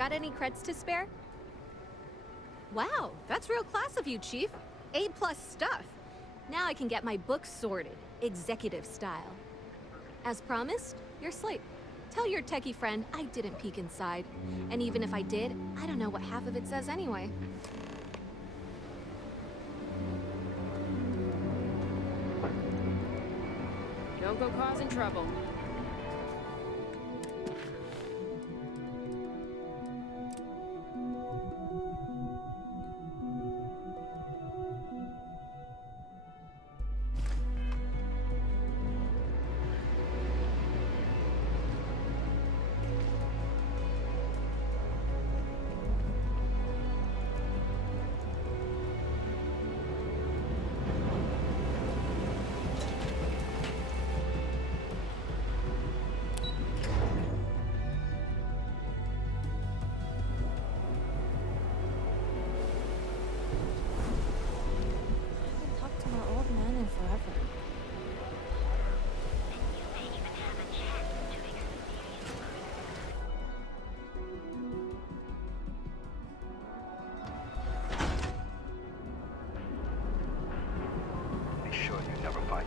Got any creds to spare? Wow, that's real class of you, Chief. A+ stuff. Now I can get my books sorted, executive style. As promised, your slate. Tell your techie friend I didn't peek inside. And even if I did, I don't know what half of it says anyway. Don't go causing trouble.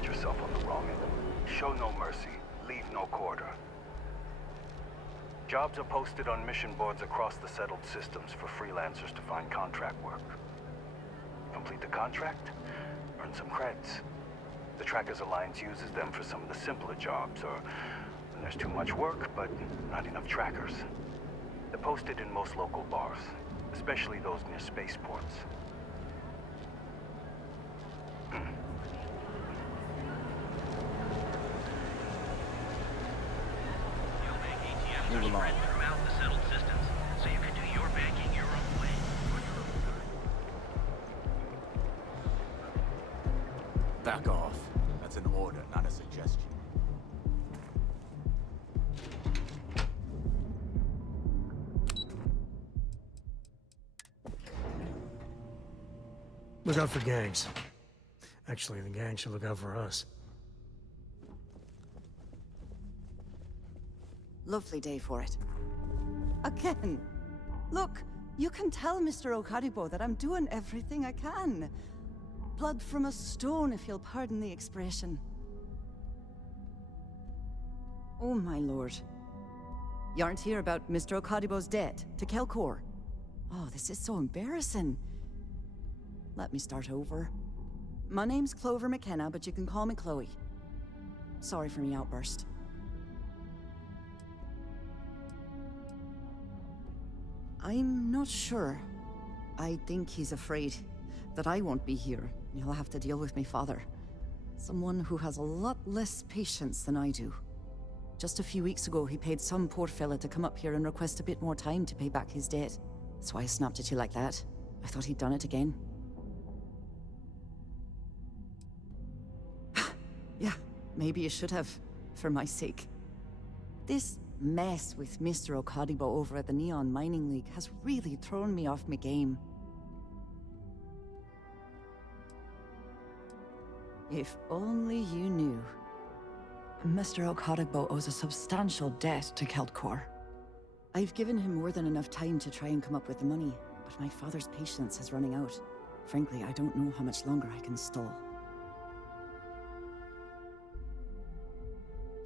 Yourself on the wrong end. Show no mercy, leave no quarter. Jobs are posted on mission boards across the settled systems for freelancers to find contract work. Complete the contract, earn some creds. The Trackers Alliance uses them for some of the simpler jobs, or when there's too much work, but not enough trackers. They're posted in most local bars, especially those near spaceports. Spread throughout the settled systems, so you can do your banking your own way. Back off. That's an order, not a suggestion. Look out for gangs. Actually, the gang should look out for us. Lovely day for it. Again. Look, you can tell Mr. Okadibo that I'm doing everything I can. Blood from a stone, if you'll pardon the expression. Oh, my lord. You aren't here about Mr. Okadibo's debt to Kelkor. Oh, this is so embarrassing. Let me start over. My name's Clover McKenna, but you can call me Chloe. Sorry for me outburst. I'm not sure. I think he's afraid that I won't be here. He'll have to deal with my father. Someone who has a lot less patience than I do. Just a few weeks ago, he paid some poor fella to come up here and request a bit more time to pay back his debt. That's why I snapped at you like that. I thought he'd done it again. Yeah, maybe you should have, for my sake. This mess with Mr. Okadibo over at the Neon Mining League has really thrown me off my game. If only you knew. Mr. Okadibo owes a substantial debt to Kelkor. I've given him more than enough time to try and come up with the money, but my father's patience is running out. Frankly, I don't know how much longer I can stall.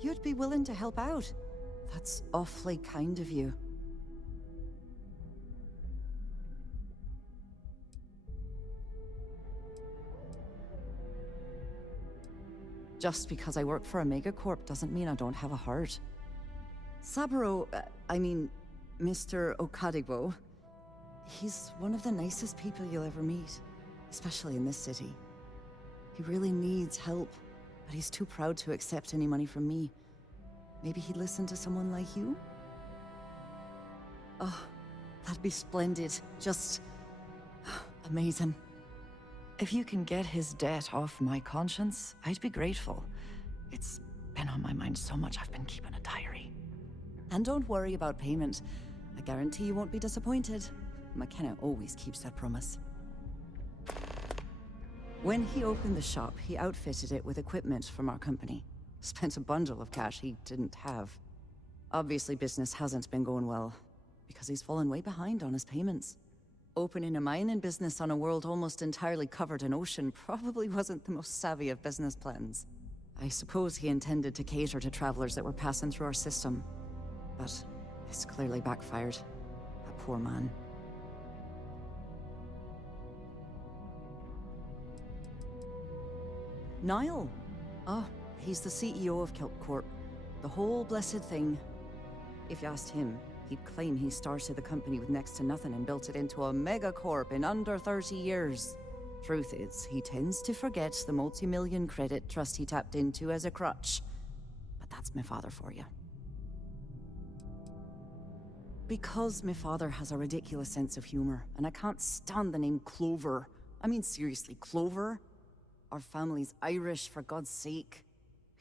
You'd be willing to help out. That's awfully kind of you. Just because I work for a megacorp doesn't mean I don't have a heart. Saburo, Mr. Okadibo, he's one of the nicest people you'll ever meet, especially in this city. He really needs help, but he's too proud to accept any money from me. Maybe he'd listen to someone like you? Oh, that'd be splendid. Just amazing. If you can get his debt off my conscience, I'd be grateful. It's been on my mind so much I've been keeping a diary. And don't worry about payment. I guarantee you won't be disappointed. McKenna always keeps that promise. When he opened the shop, he outfitted it with equipment from our company. Spent a bundle of cash he didn't have. Obviously, business hasn't been going well. because he's fallen way behind on his payments. Opening a mining business on a world almost entirely covered in ocean probably wasn't the most savvy of business plans. I suppose he intended to cater to travelers that were passing through our system, but it's clearly backfired. A poor man. Niall. Oh, he's the CEO of Kelp Corp. The whole blessed thing. If you asked him, he'd claim he started the company with next to nothing and built it into a megacorp in under 30 years. Truth is, he tends to forget the multi-million credit trust he tapped into as a crutch. But that's my father for you. Because my father has a ridiculous sense of humor, and I can't stand the name Clover. I mean, seriously, Clover? Our family's Irish, for God's sake.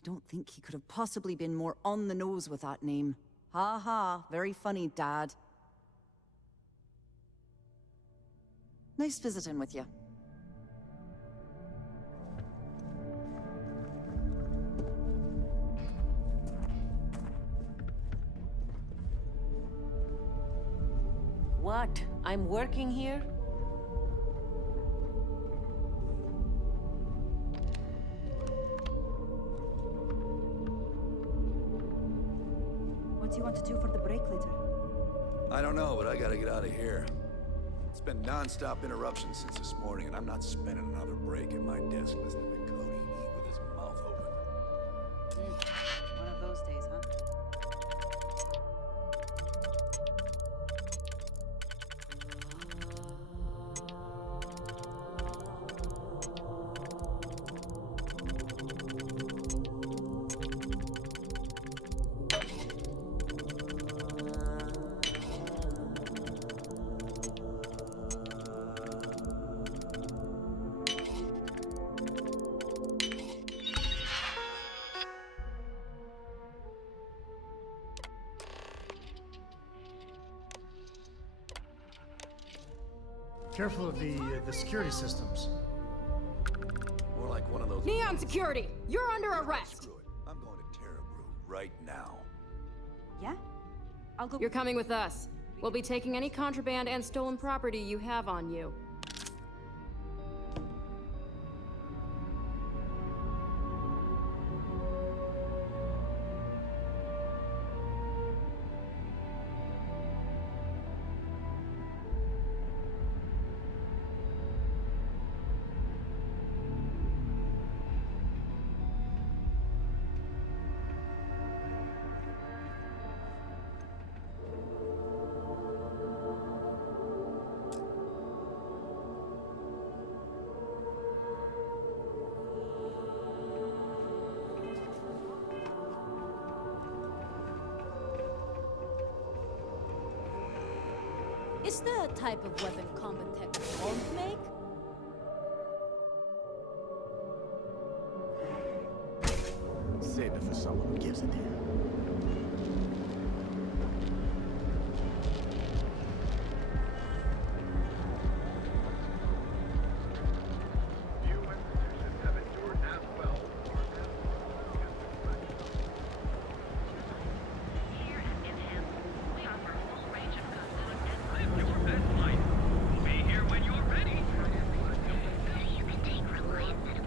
I don't think he could have possibly been more on the nose with that name. Ha ha, very funny, Dad. Nice visiting with you. What? I'm working here? What do you want to do for the break later? I don't know, but I gotta get out of here. It's been non-stop interruptions since this morning, and I'm not spending another break at my desk listening to Cody eat with his mouth open. One of those days, huh? Careful of the security systems. More like one of those... Neon Security! You're under arrest! Screw it. I'm going to Terrabrew right now. Yeah? I'll go. You're coming with us. We'll be taking any contraband and stolen property you have on you. Is there a type of weapon combat tech won't make? Save it for someone who gives a damn. Here at Enhance, we offer a full range of guns that live your best life. We'll be here when you're ready. You can take reliance.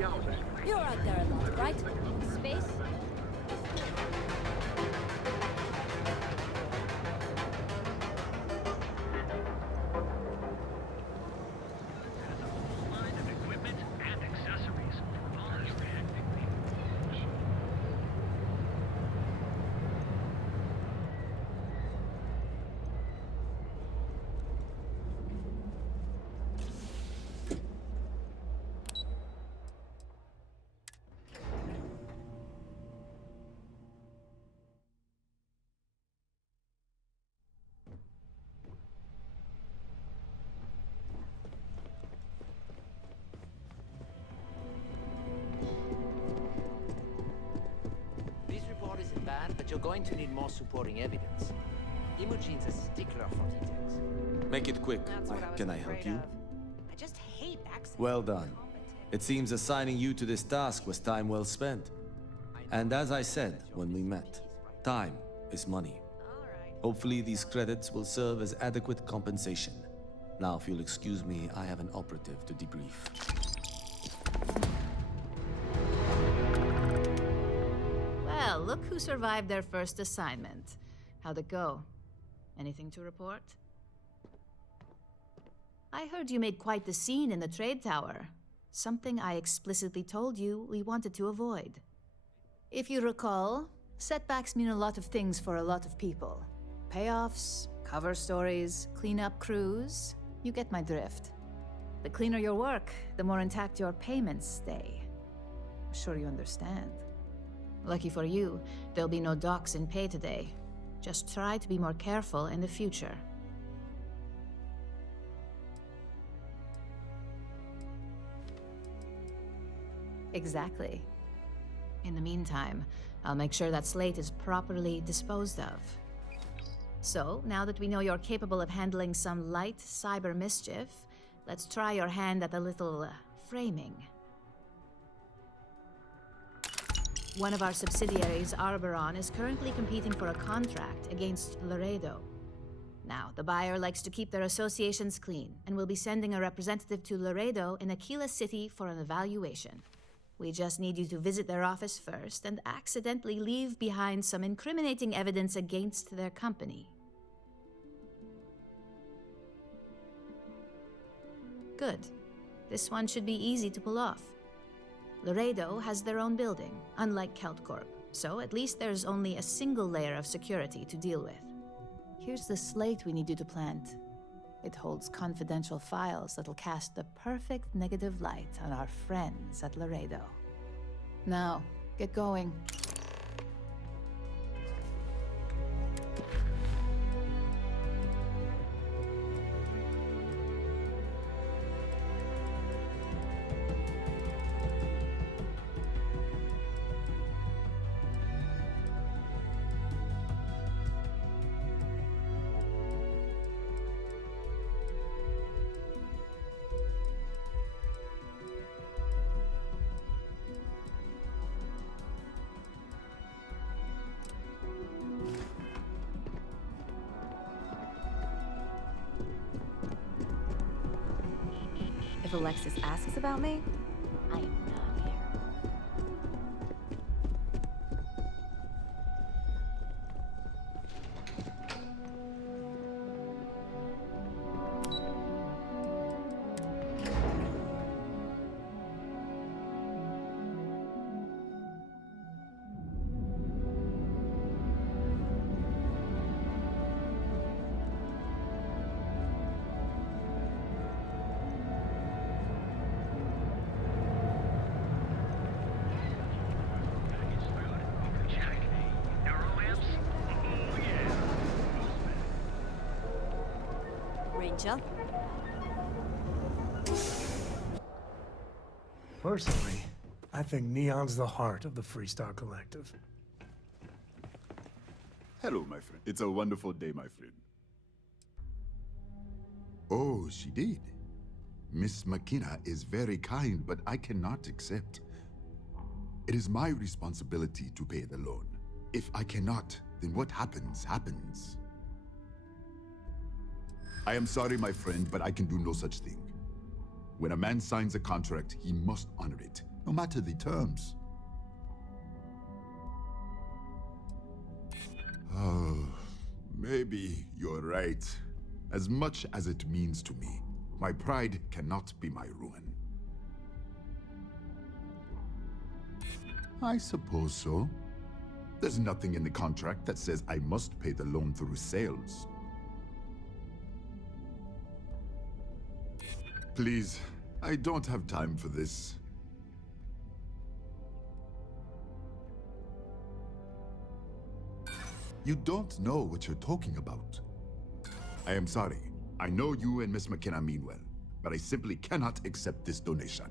You're out there a lot, right? Space? Line of equipment and accessories for all those hectic people. This report isn't bad, but you're going to need more supporting evidence. Imogene's a stickler for details. Make it quick. That's what I was Can I help afraid you? of. I just hate accents. Well done. It seems assigning you to this task was time well spent. And as I said when we met, time is money. All right. Hopefully these credits will serve as adequate compensation. Now, if you'll excuse me, I have an operative to debrief. Well, look who survived their first assignment. How'd it go? Anything to report? I heard you made quite the scene in the trade tower. Something I explicitly told you we wanted to avoid. If you recall, setbacks mean a lot of things for a lot of people. Payoffs, cover stories, cleanup crews. You get my drift. The cleaner your work, the more intact your payments stay. I'm sure you understand. Lucky for you, there'll be no docks in pay today. Just try to be more careful in the future. Exactly. In the meantime, I'll make sure that slate is properly disposed of. So, now that we know you're capable of handling some light cyber mischief, let's try your hand at a little framing. One of our subsidiaries, Arboron, is currently competing for a contract against Laredo. Now, the buyer likes to keep their associations clean, and will be sending a representative to Laredo in Aquila City for an evaluation. We just need you to visit their office first and accidentally leave behind some incriminating evidence against their company. Good. This one should be easy to pull off. Laredo has their own building, unlike KeltCorp, so at least there's only a single layer of security to deal with. Here's the slate we need you to plant. It holds confidential files that'll cast the perfect negative light on our friends at Laredo. Now, get going. If Alexis asks about me, I am not here. Ranger? Personally, I think Neon's the heart of the Freestar Collective. Hello, my friend. It's a wonderful day, my friend. Oh, she did. Miss McKenna is very kind, but I cannot accept. It is my responsibility to pay the loan. If I cannot, then what happens, happens. I am sorry, my friend, but I can do no such thing. When a man signs a contract, he must honor it, no matter the terms. Oh, maybe you're right. As much as it means to me, my pride cannot be my ruin. I suppose so. There's nothing in the contract that says I must pay the loan through sales. Please, I don't have time for this. You don't know what you're talking about. I am sorry. I know you and Miss McKenna mean well, but I simply cannot accept this donation.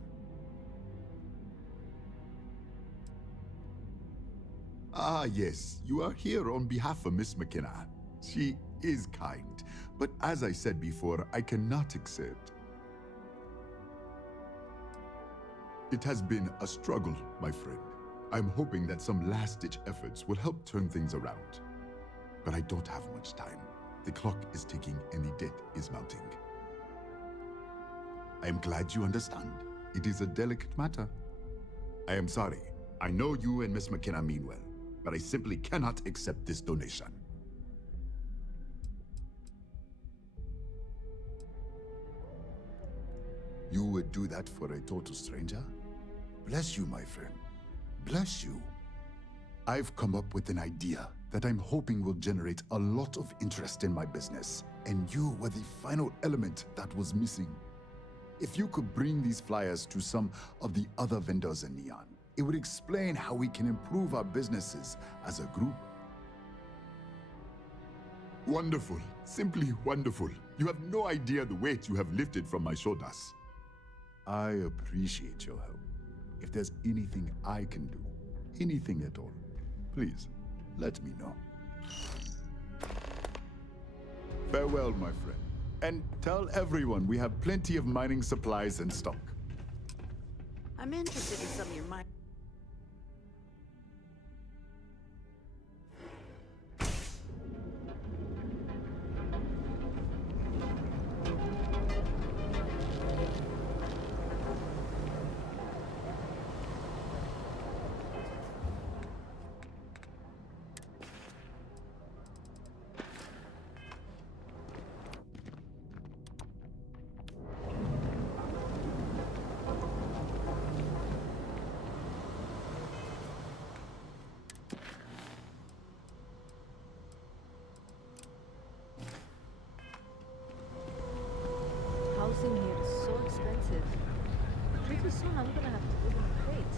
Ah, yes, you are here on behalf of Miss McKenna. She is kind, but as I said before, I cannot accept. It has been a struggle, my friend. I'm hoping that some last-ditch efforts will help turn things around. but I don't have much time. The clock is ticking and the debt is mounting. I am glad you understand. It is a delicate matter. I am sorry. I know you and Miss McKenna mean well, but I simply cannot accept this donation. You would do that for a total stranger? Bless you, my friend. Bless you. I've come up with an idea that I'm hoping will generate a lot of interest in my business, and you were the final element that was missing. If you could bring these flyers to some of the other vendors in Neon, it would explain how we can improve our businesses as a group. Wonderful. Simply wonderful. You have no idea the weight you have lifted from my shoulders. I appreciate your help. If there's anything I can do, anything at all, please let me know. Farewell, my friend. And tell everyone we have plenty of mining supplies in stock. I'm interested in some of your mind. Housing here is so expensive. Pretty soon I'm gonna have to live in a crate.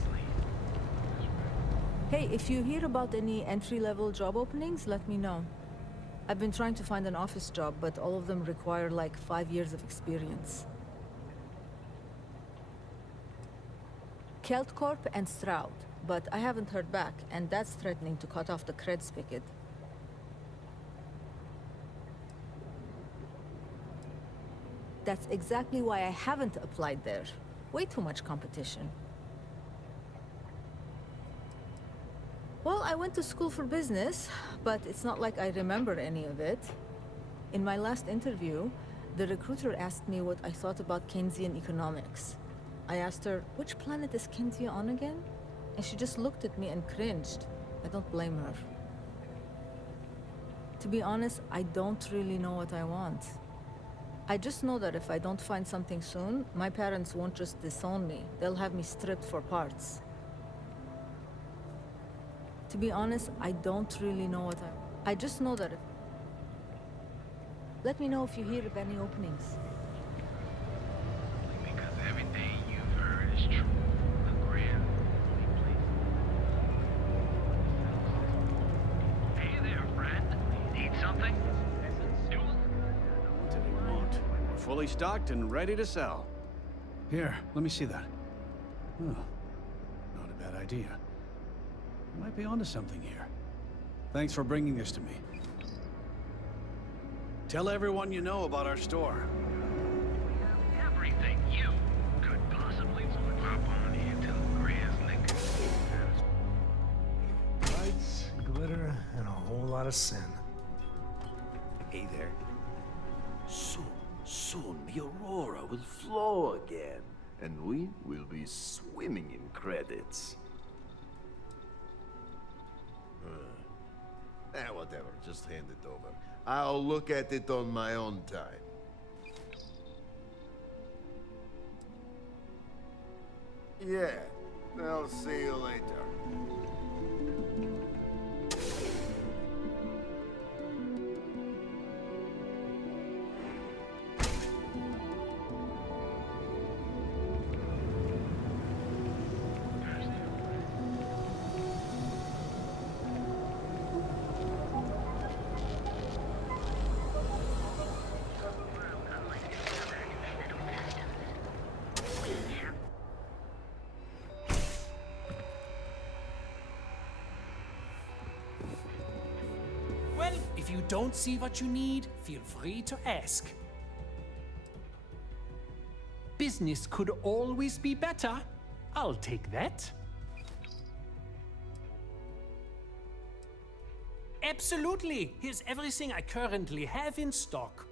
Hey, if you hear about any entry-level job openings, let me know. I've been trying to find an office job, but all of them require like 5 years of experience. Kelt Corp and Stroud, but I haven't heard back, and that's threatening to cut off the cred spigot. That's exactly why I haven't applied there. Way too much competition. Well, I went to school for business, but it's not like I remember any of it. In my last interview, the recruiter asked me what I thought about Keynesian economics. I asked her, which planet is Keynesian on again? And she just looked at me and cringed. I don't blame her. To be honest, I don't really know what I want. I just know that if I don't find something soon, my parents won't just disown me. They'll have me stripped for parts. To be honest, I don't really know what I just know that if... Let me know if you hear of any openings. Because everything you've heard is true. The grand Hey there, friend. Need something? We're fully stocked and ready to sell. Here, let me see that. Oh, not a bad idea. Might be onto something here. Thanks for bringing this to me. Tell everyone you know about our store. Everything you could possibly want. Hop on in till the Grizz liquor. Lights, glitter, and a whole lot of sin. Hey there. Soon the Aurora will flow again, and we will be swimming in credits. Whatever, just hand it over. I'll look at it on my own time. Yeah, I'll see you later. Well, if you don't see what you need, feel free to ask. Business could always be better. I'll take that. Absolutely. Here's everything I currently have in stock.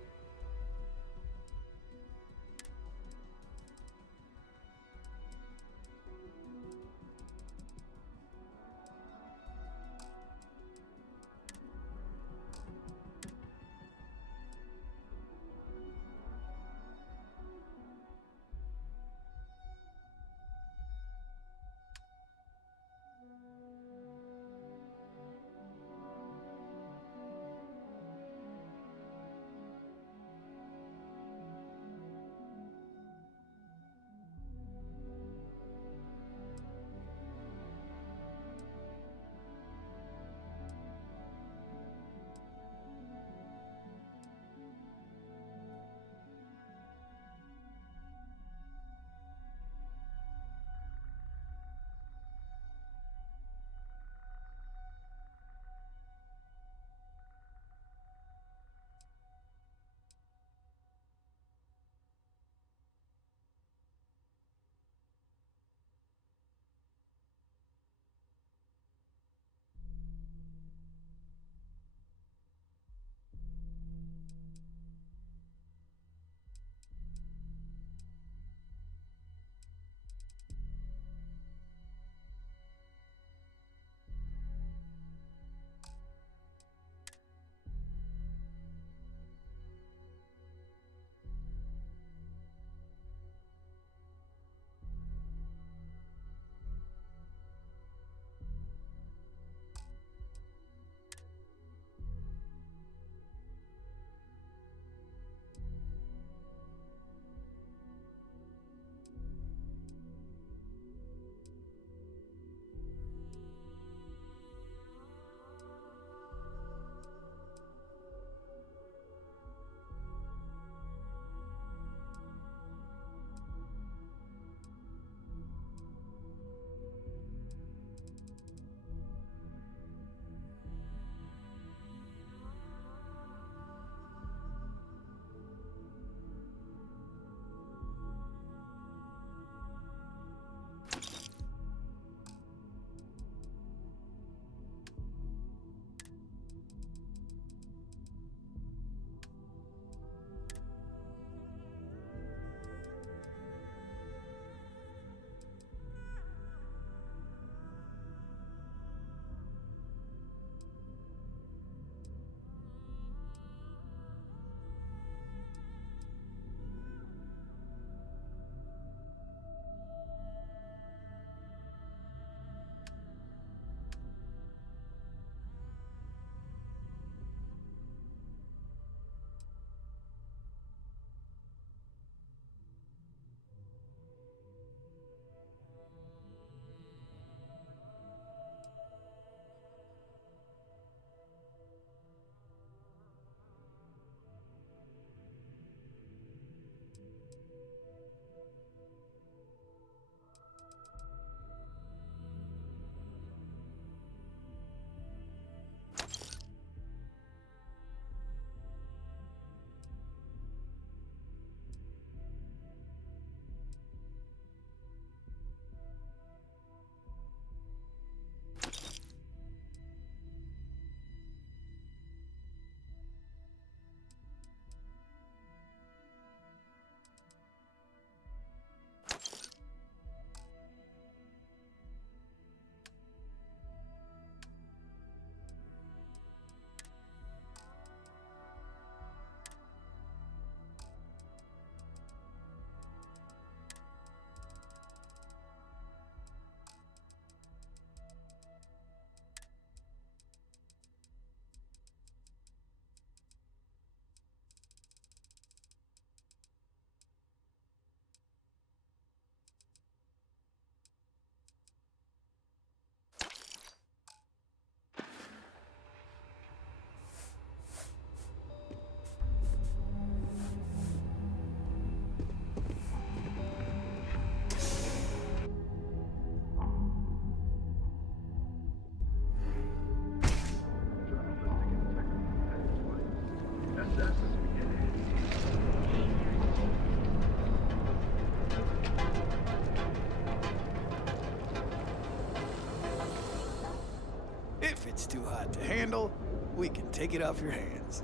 If it's too hot to handle, we can take it off your hands.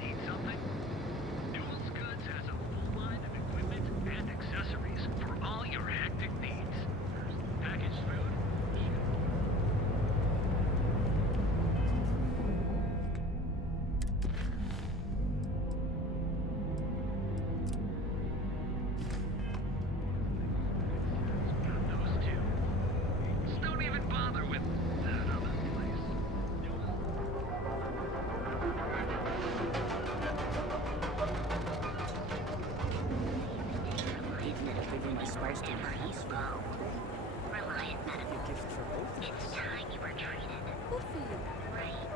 Need something? Newell's Goods has a full line of equipment and accessories for all your hectic needs. Packaged food? Those two. Just don't even bother with that other place. Thinking of taking my spouse to France? A gift for both of us. It's time you were treated. Good for you. Right.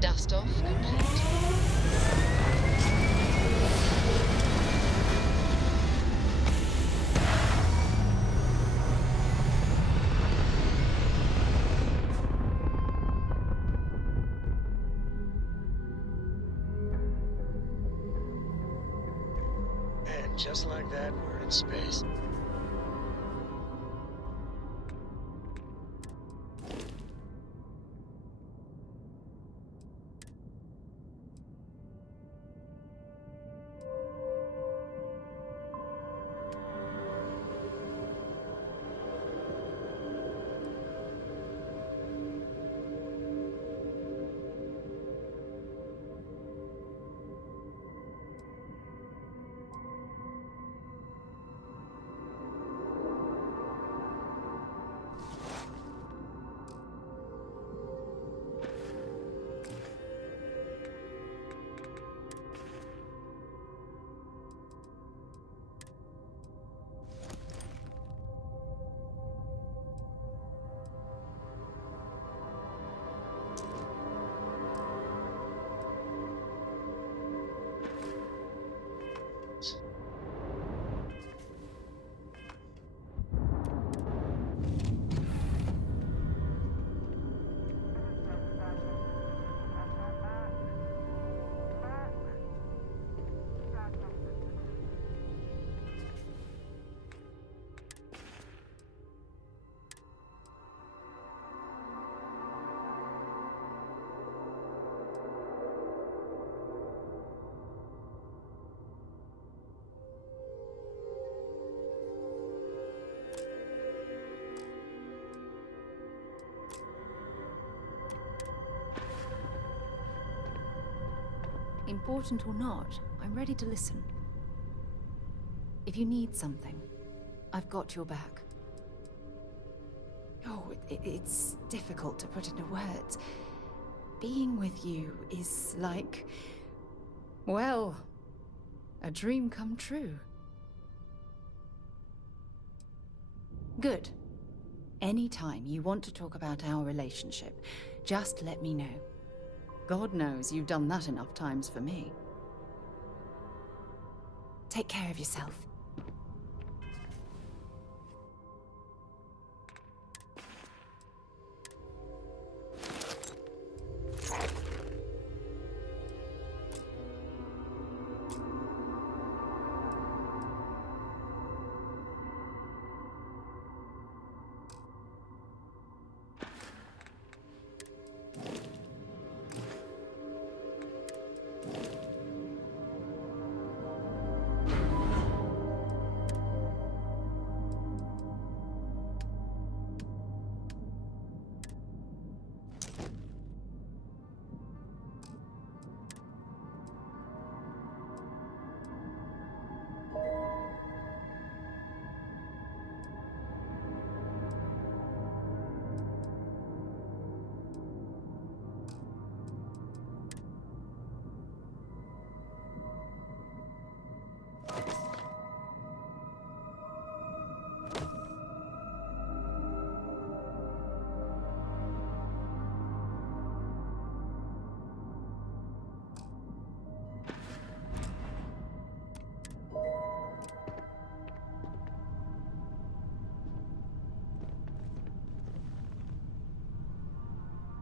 Dust off complete. And just like that, we're in space. Important or not, I'm ready to listen. If you need something, I've got your back. Oh, it's difficult to put into words. Being with you is like, well, a dream come true. Good. Anytime you want to talk about our relationship, just let me know. God knows you've done that enough times for me. Take care of yourself.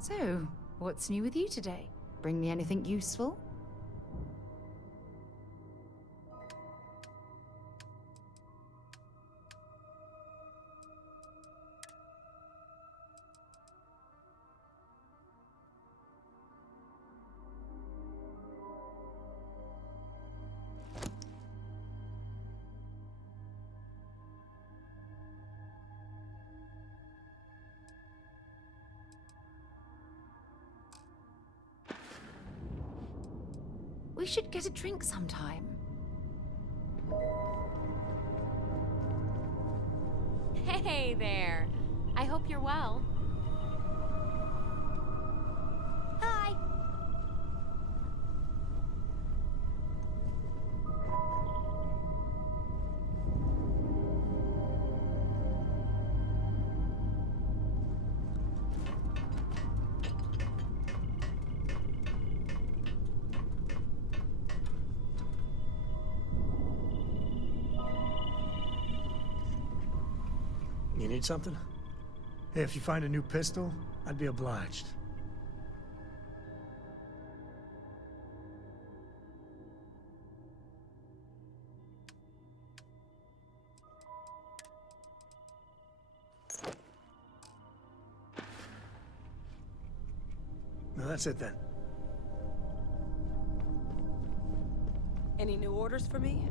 So, what's new with you today? Bring me anything useful? We should get a drink sometime. Hey there. I hope you're well. Hi. You need something? Hey, if you find a new pistol, I'd be obliged. No, that's it then. Any new orders for me?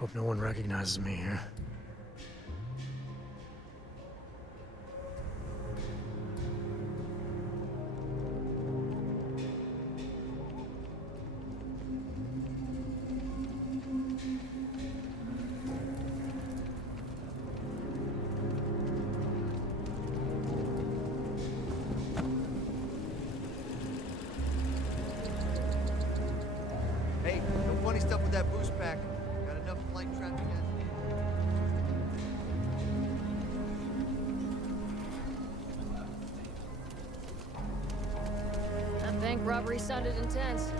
Hope no one recognizes me here. Hey, no funny stuff with that boost pack. Got enough flight traffic as it is. That bank robbery sounded intense.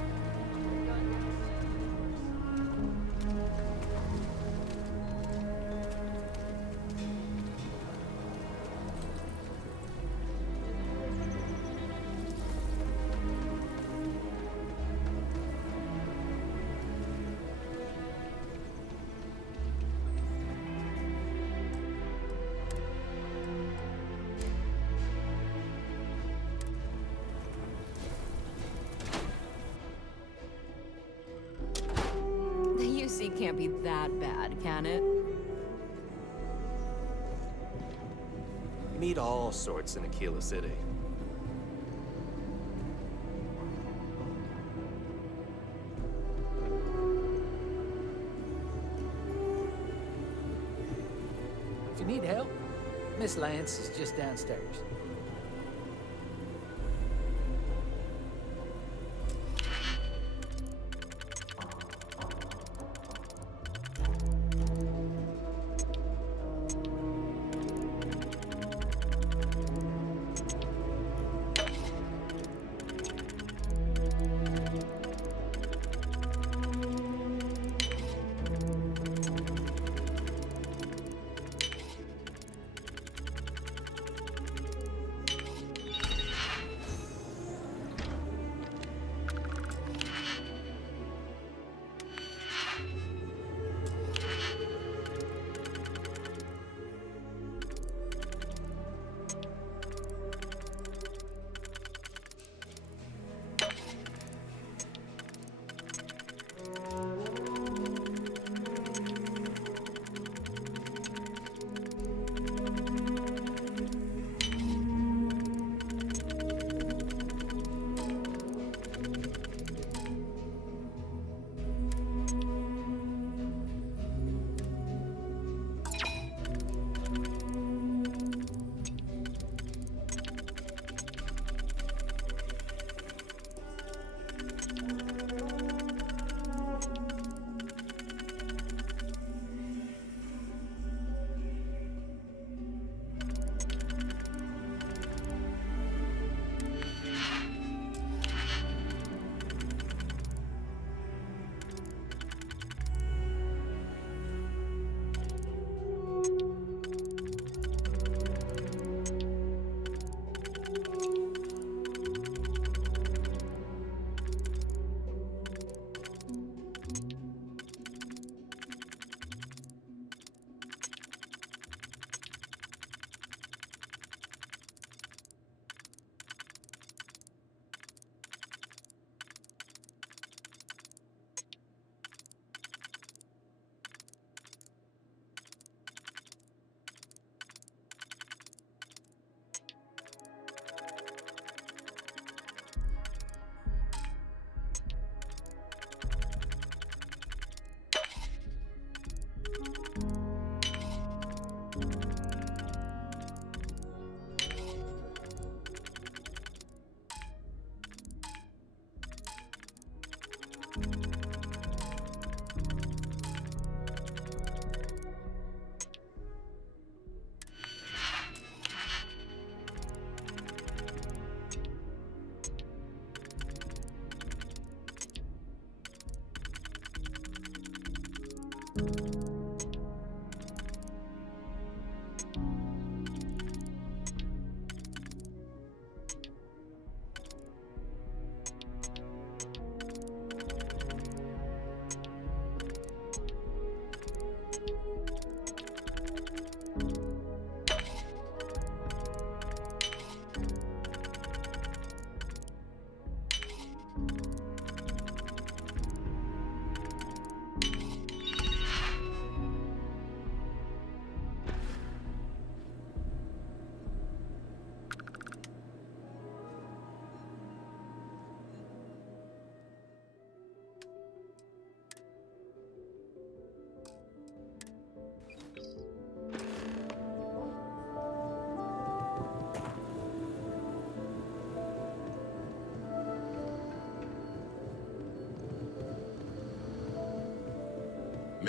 The UC can't be that bad, can it? Meet all sorts in Aquila City. If you need help, Miss Lance is just downstairs.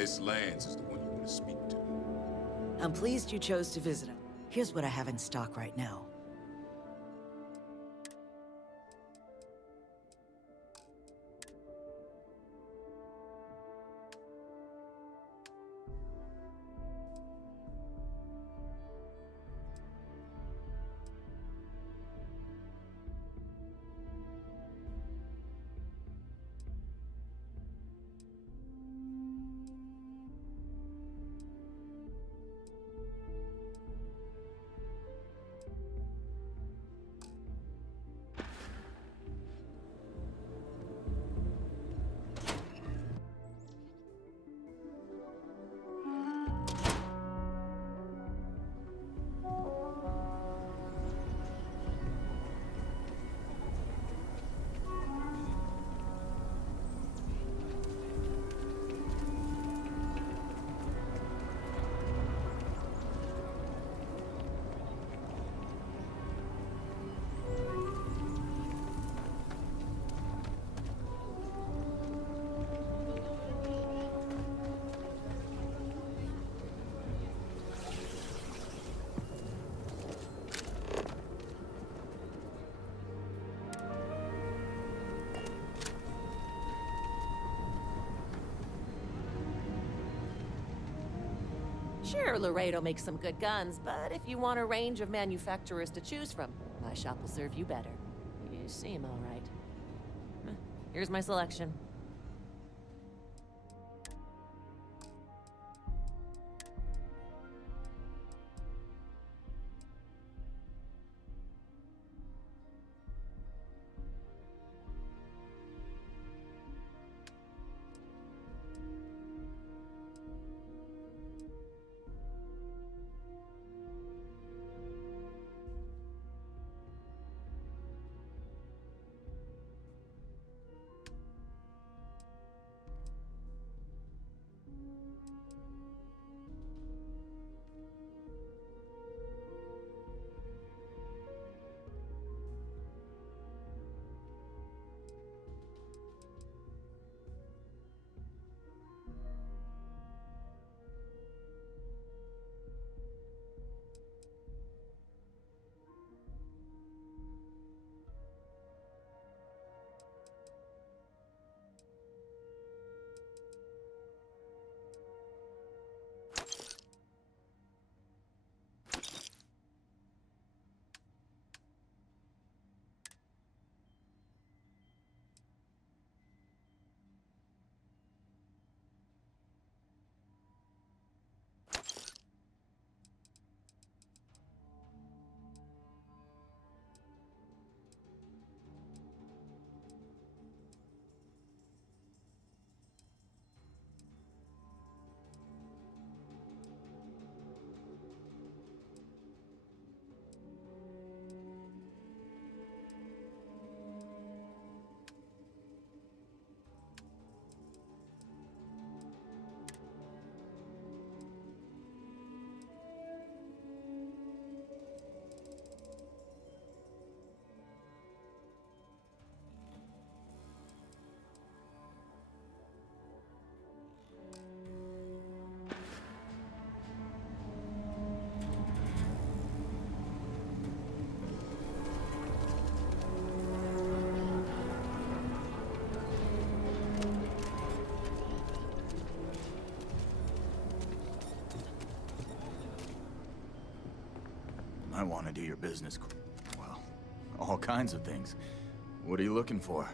Miss Lance is the one you want to speak to. I'm pleased you chose to visit him. Here's what I have in stock right now. Sure, Laredo makes some good guns, but if you want a range of manufacturers to choose from, my shop will serve you better. You seem all right. Here's my selection. I want to do your business. Well, all kinds of things. What are you looking for?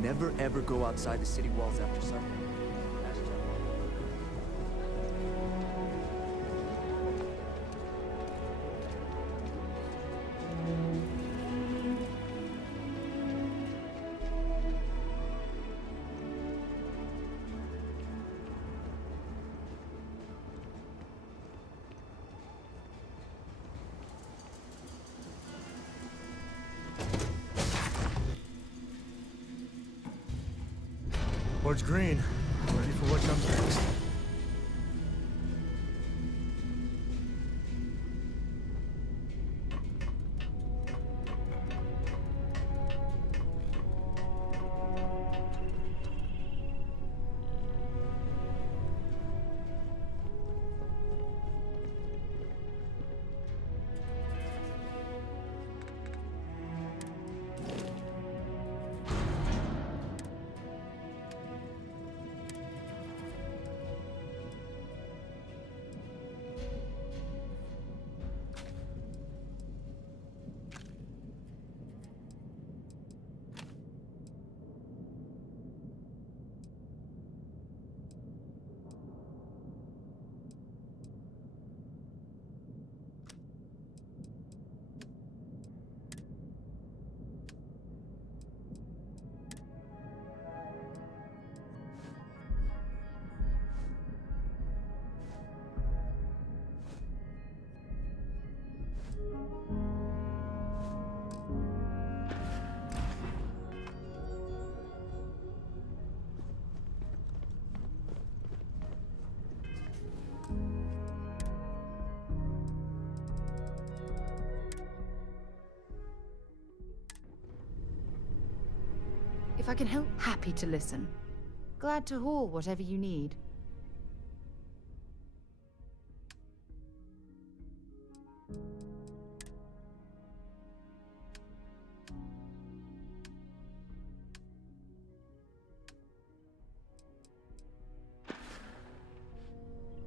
Never ever go outside the city walls after sundown. Ask Jack. Board's green. Ready for what comes next. If I can help, happy to listen. Glad to haul whatever you need.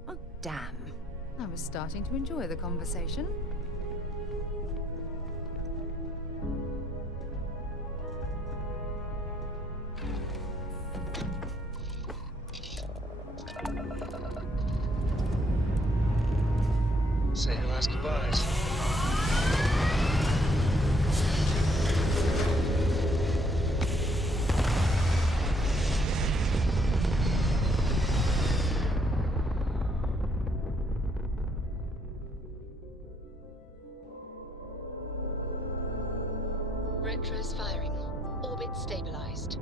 Oh, damn. I was starting to enjoy the conversation. Say your last goodbyes. Retros firing. Orbit stabilized.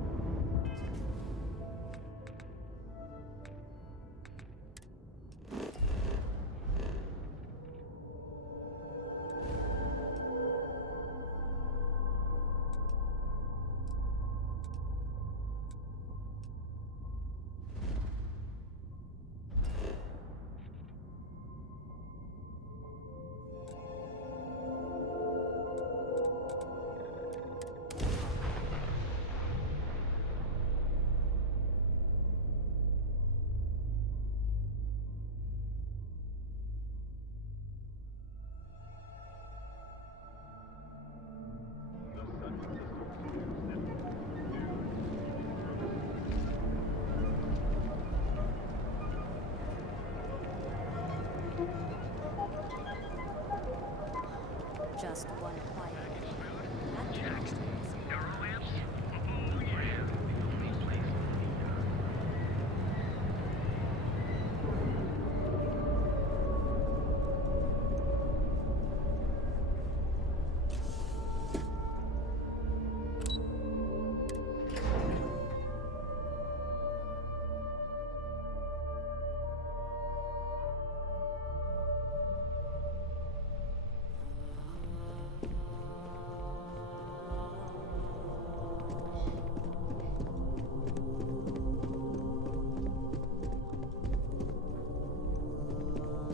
just one quiet day.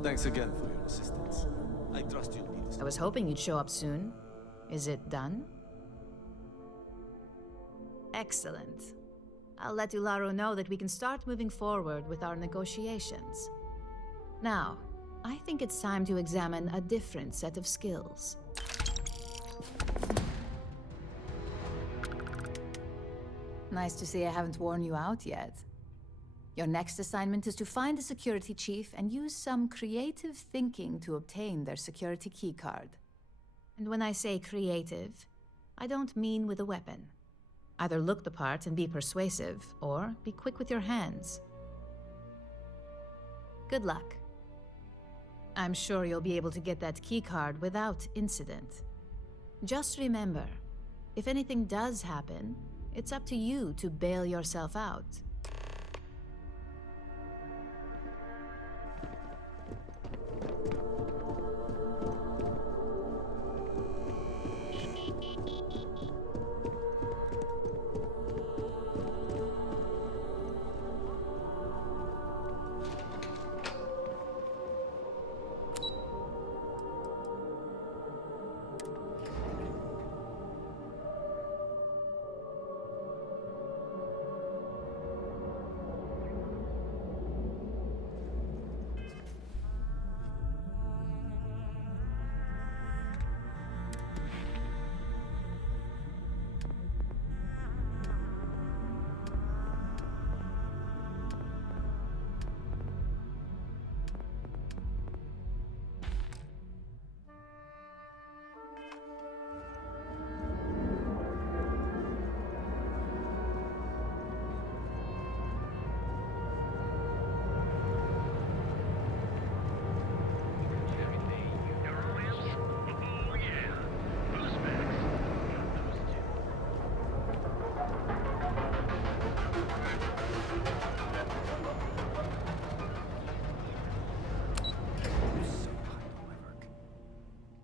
Thanks again for your assistance. I trust you'll be I was hoping you'd show up soon. Is it done? Excellent. I'll let Ularo know that we can start moving forward with our negotiations. Now, I think it's time to examine a different set of skills. Nice to see I haven't worn you out yet. Your next assignment is to find the security chief and use some creative thinking to obtain their security keycard. And when I say creative, I don't mean with a weapon. Either look the part and be persuasive, or be quick with your hands. Good luck. I'm sure you'll be able to get that keycard without incident. Just remember, if anything does happen, it's up to you to bail yourself out.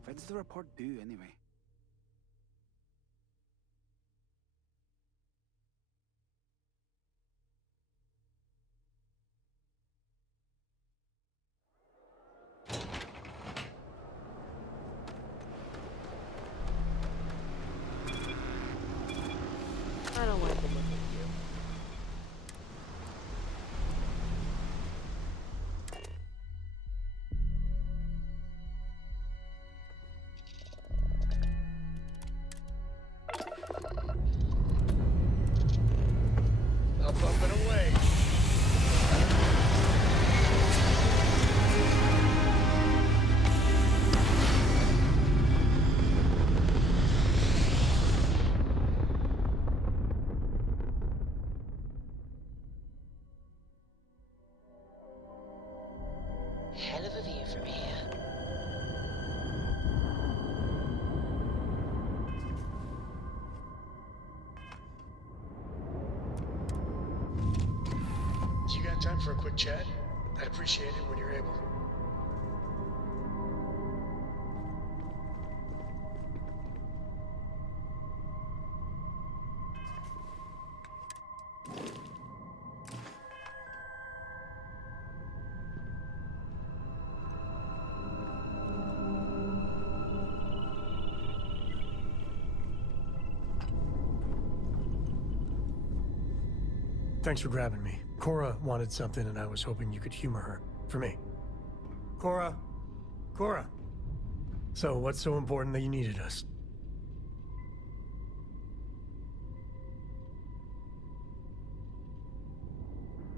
What does the report do, anyway? I don't like the look of you. I'll bump it away. Hell of a view from here. You got time for a quick chat? I'd appreciate it when you're able. Thanks for grabbing me. Cora wanted something, and I was hoping you could humor her. For me. Cora! Cora! So, what's so important that you needed us?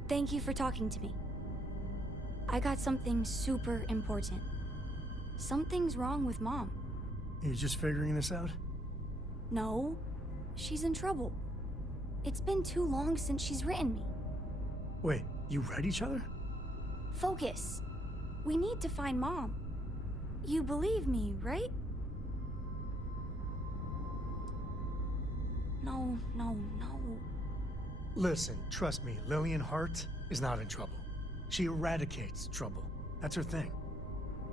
Thank you for talking to me. I got something super important. Something's wrong with Mom. You just figuring this out? No. She's in trouble. It's been too long since she's written me. Wait, you read each other? Focus. We need to find Mom. You believe me, right? No. Listen, trust me, Lillian Hart is not in trouble. She eradicates trouble. That's her thing.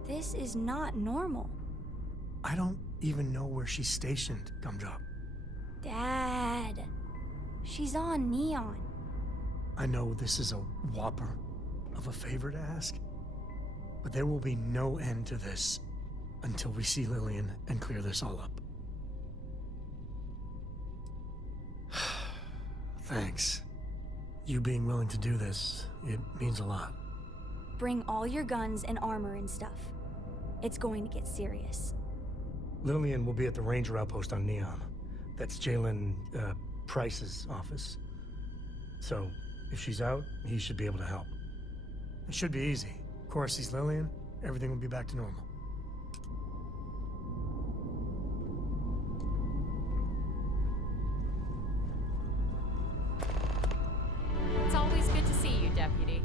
This is not normal. I don't even know where she's stationed, Gumdrop. Dad. She's on Neon. I know this is a whopper of a favor to ask, but there will be no end to this until we see Lillian and clear this all up. Thanks. You being willing to do this, it means a lot. Bring all your guns and armor and stuff. It's going to get serious. Lillian will be at the Ranger outpost on Neon. That's Jalen, Price's office. So, if she's out, he should be able to help. It should be easy. Of course, he's Lillian, everything will be back to normal. It's always good to see you, Deputy.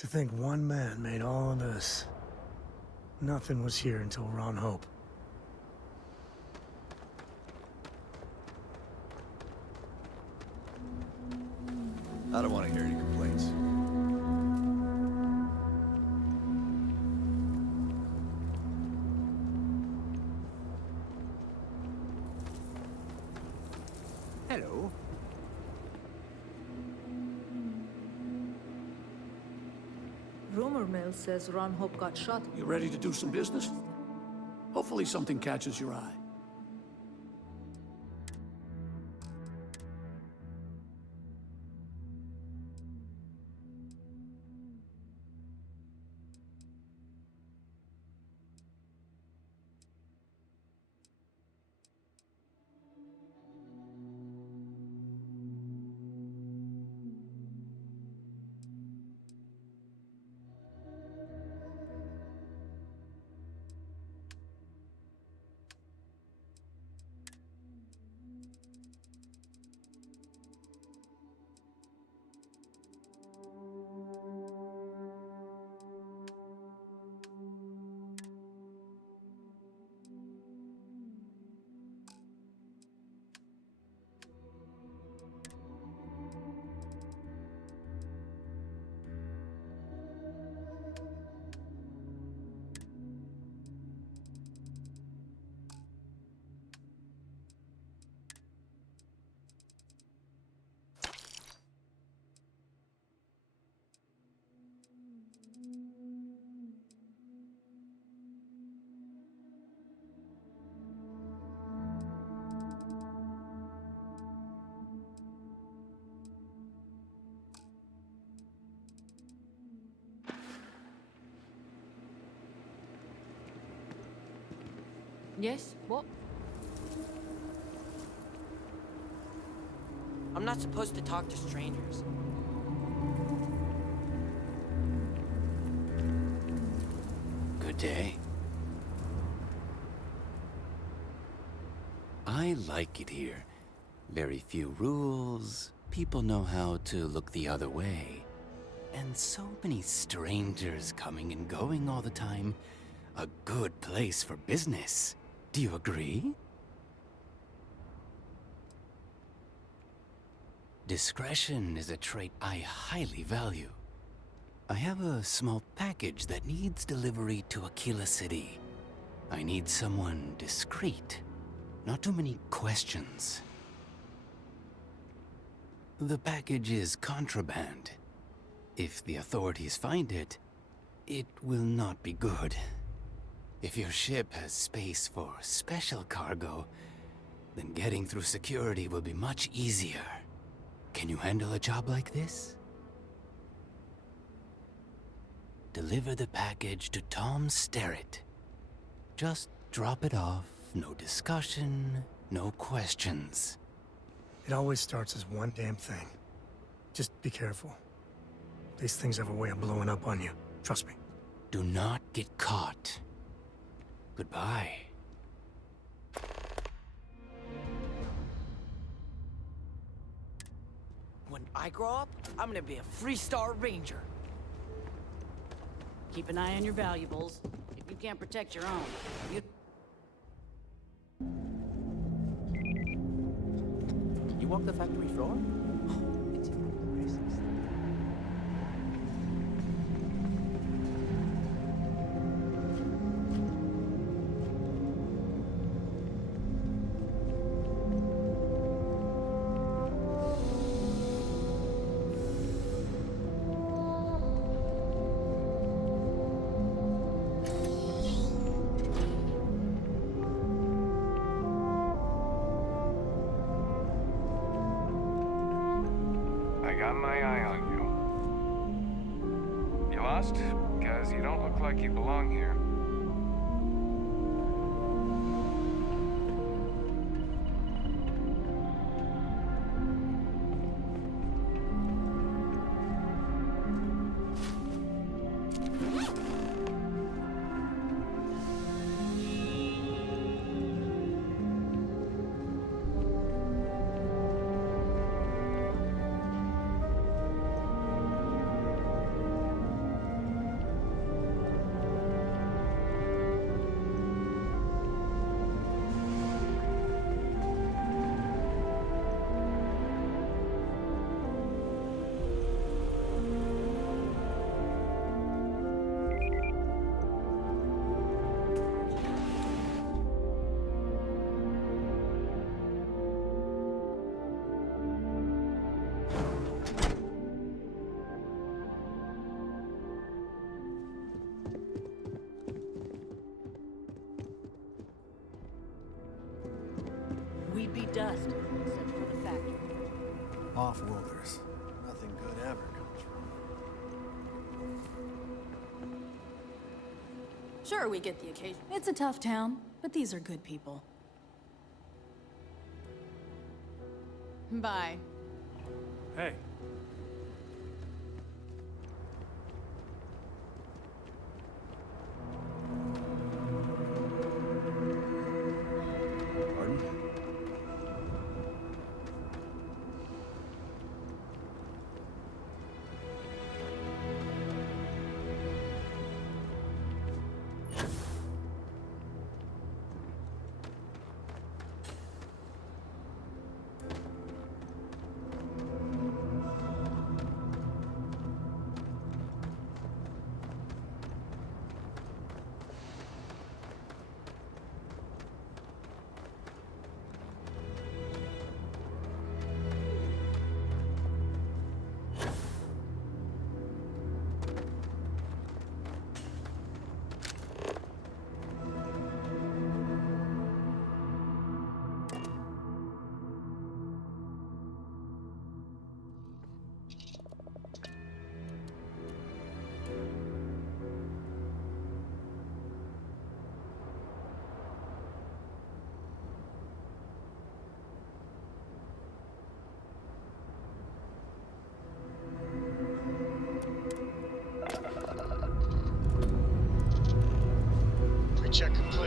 To think one man made all of this. Nothing was here until Ron Hope. I don't want to hear any complaints. Hello. Rumor mill says Ron Hope got shot. You ready to do some business? Hopefully something catches your eye. Yes? What? I'm not supposed to talk to strangers. day. I like it here. Very few rules, people know how to look the other way. And so many strangers coming and going all the time. A good place for business. Do you agree? Discretion is a trait I highly value. I have a small package that needs delivery to Aquila City. I need someone discreet. Not too many questions. The package is contraband. If the authorities find it, it will not be good. If your ship has space for special cargo, then getting through security will be much easier. Can you handle a job like this? Deliver the package to Tom Sterrett. Just drop it off, no discussion, no questions. It always starts as one damn thing. Just be careful. These things have a way of blowing up on you. Trust me. Do not get caught. Goodbye. When I grow up, I'm gonna be a three-star ranger. Keep an eye on your valuables. If you can't protect your own, you... You walk the factory floor? It's impressive. I got my eye on you. You lost? Because you don't look like you belong here. We'd be dust, except for the factory. Off-worlders. Nothing good ever comes from. Sure, we get the occasion. It's a tough town, but these are good people. Bye. Hey. Pardon?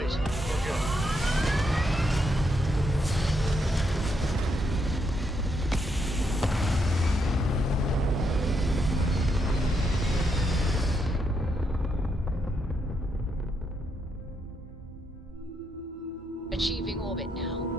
orbit. We're good. Achieving orbit now.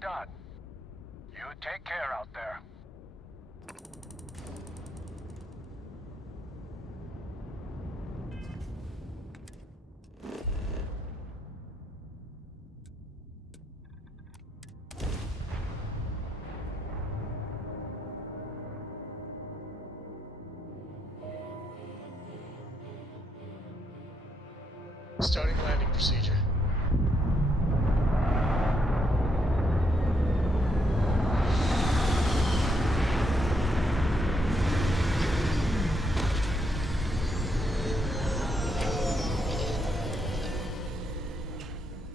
Done. You take care out there. Starting landing procedure.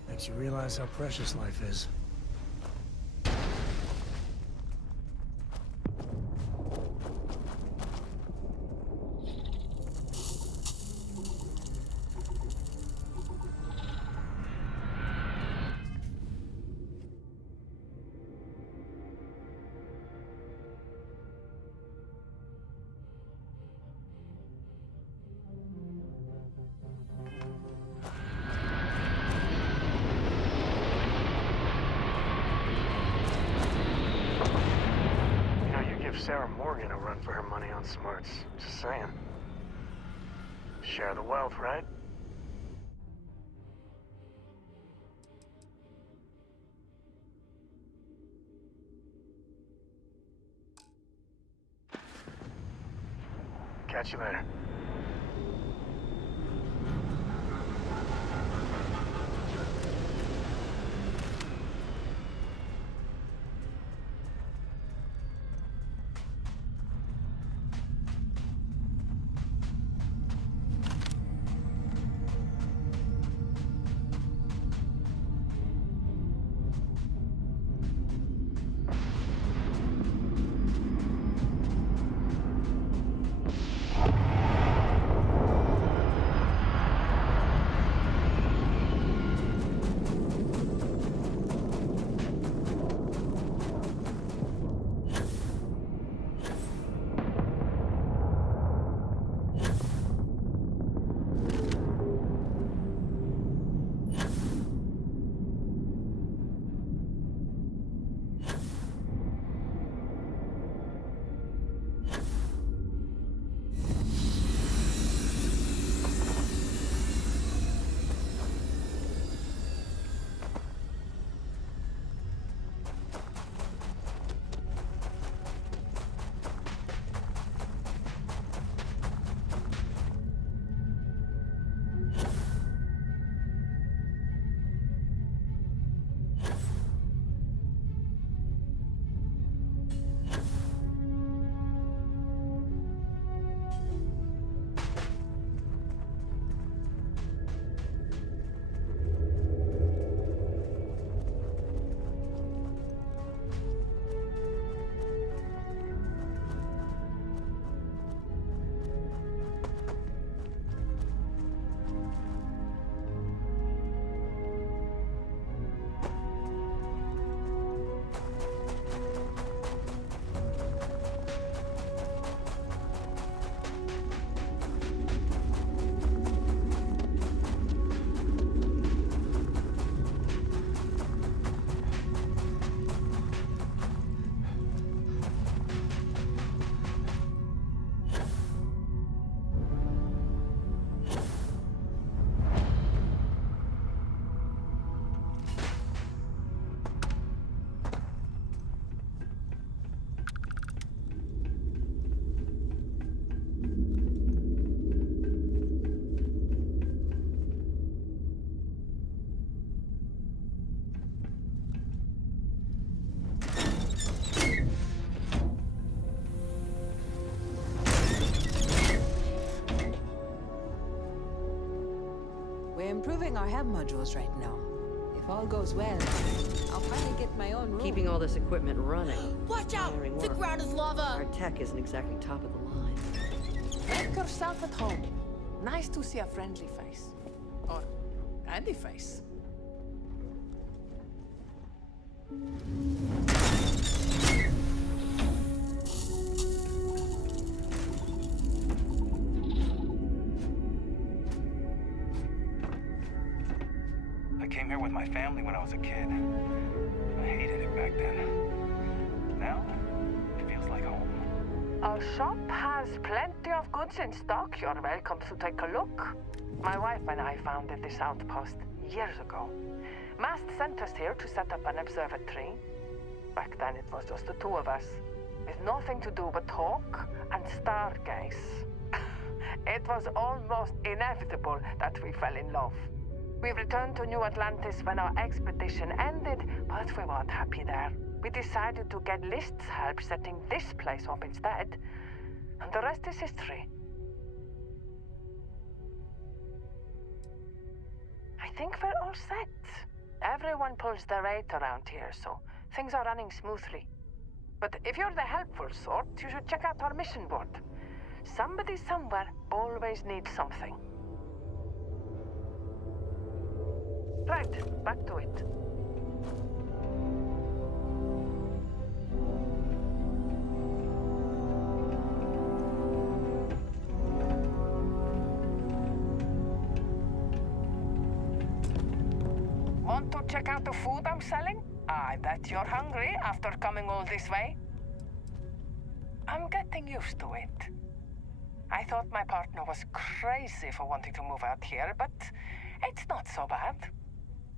Makes you realize how precious life is. Sarah Morgan a run for her money on smarts. Just saying. Share the wealth, right? Catch you later. Improving our hab modules right now. If all goes well, I'll finally get my own room. Keeping all this equipment running. Watch out! The ground is lava! Our tech isn't exactly top of the line. Make yourself at home. Nice to see a friendly face. Or Andy face. I came here with my family when I was a kid. I hated it back then. Now, it feels like home. Our shop has plenty of goods in stock. You're welcome to take a look. My wife and I founded this outpost years ago. Mast sent us here to set up an observatory. Back then it was just the two of us, with nothing to do but talk and stargaze. It was almost inevitable that we fell in love. We returned to New Atlantis when our expedition ended, but we weren't happy there. We decided to get List's help setting this place up instead. And the rest is history. I think we're all set. Everyone pulls their weight around here, so things are running smoothly. But if you're the helpful sort, you should check out our mission board. Somebody somewhere always needs something. Right, back to it. Want to check out the food I'm selling? I bet you're hungry after coming all this way. I'm getting used to it. I thought my partner was crazy for wanting to move out here, but it's not so bad.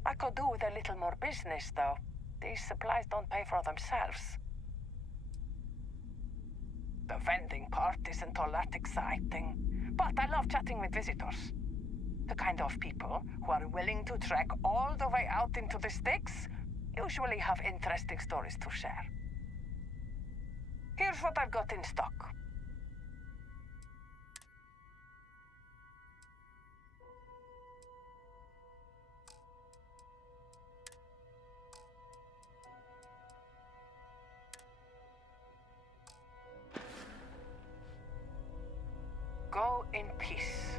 I could do with a little more business, though. These supplies don't pay for themselves. The vending part isn't all that exciting, but I love chatting with visitors. The kind of people who are willing to trek all the way out into the sticks usually have interesting stories to share. Here's what I've got in stock. Go in peace.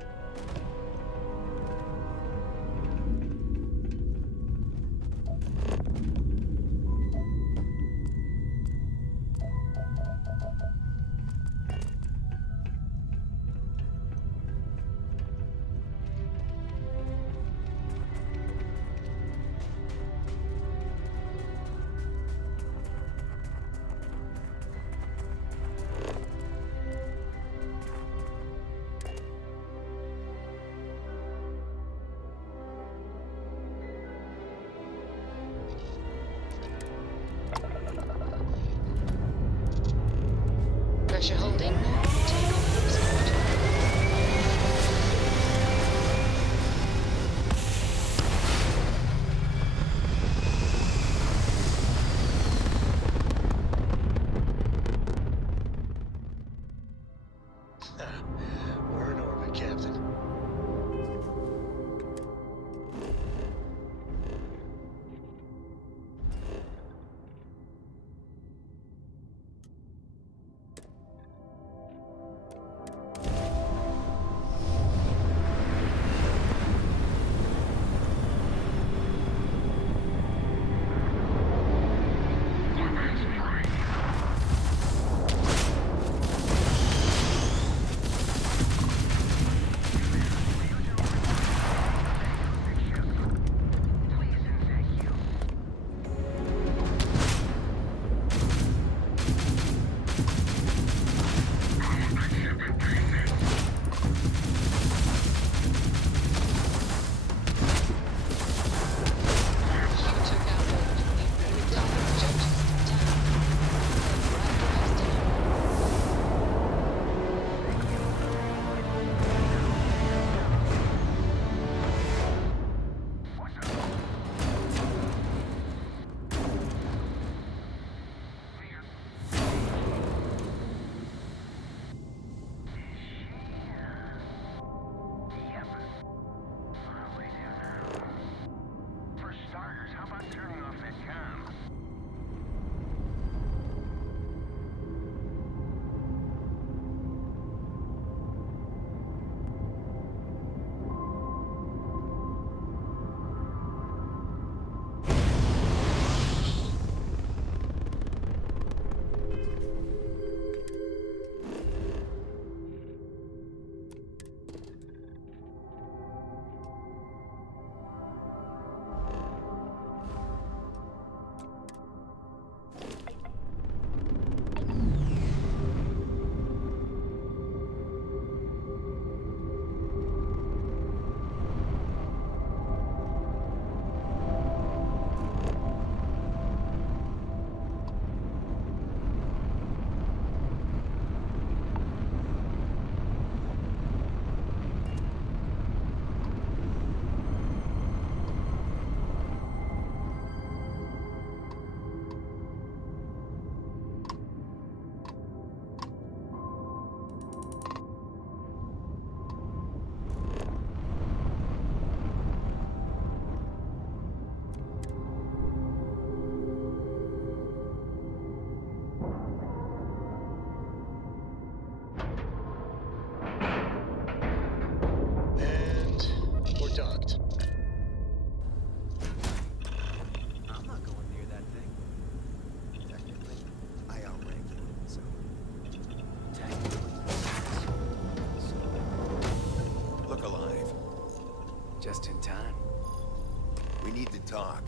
We need to talk.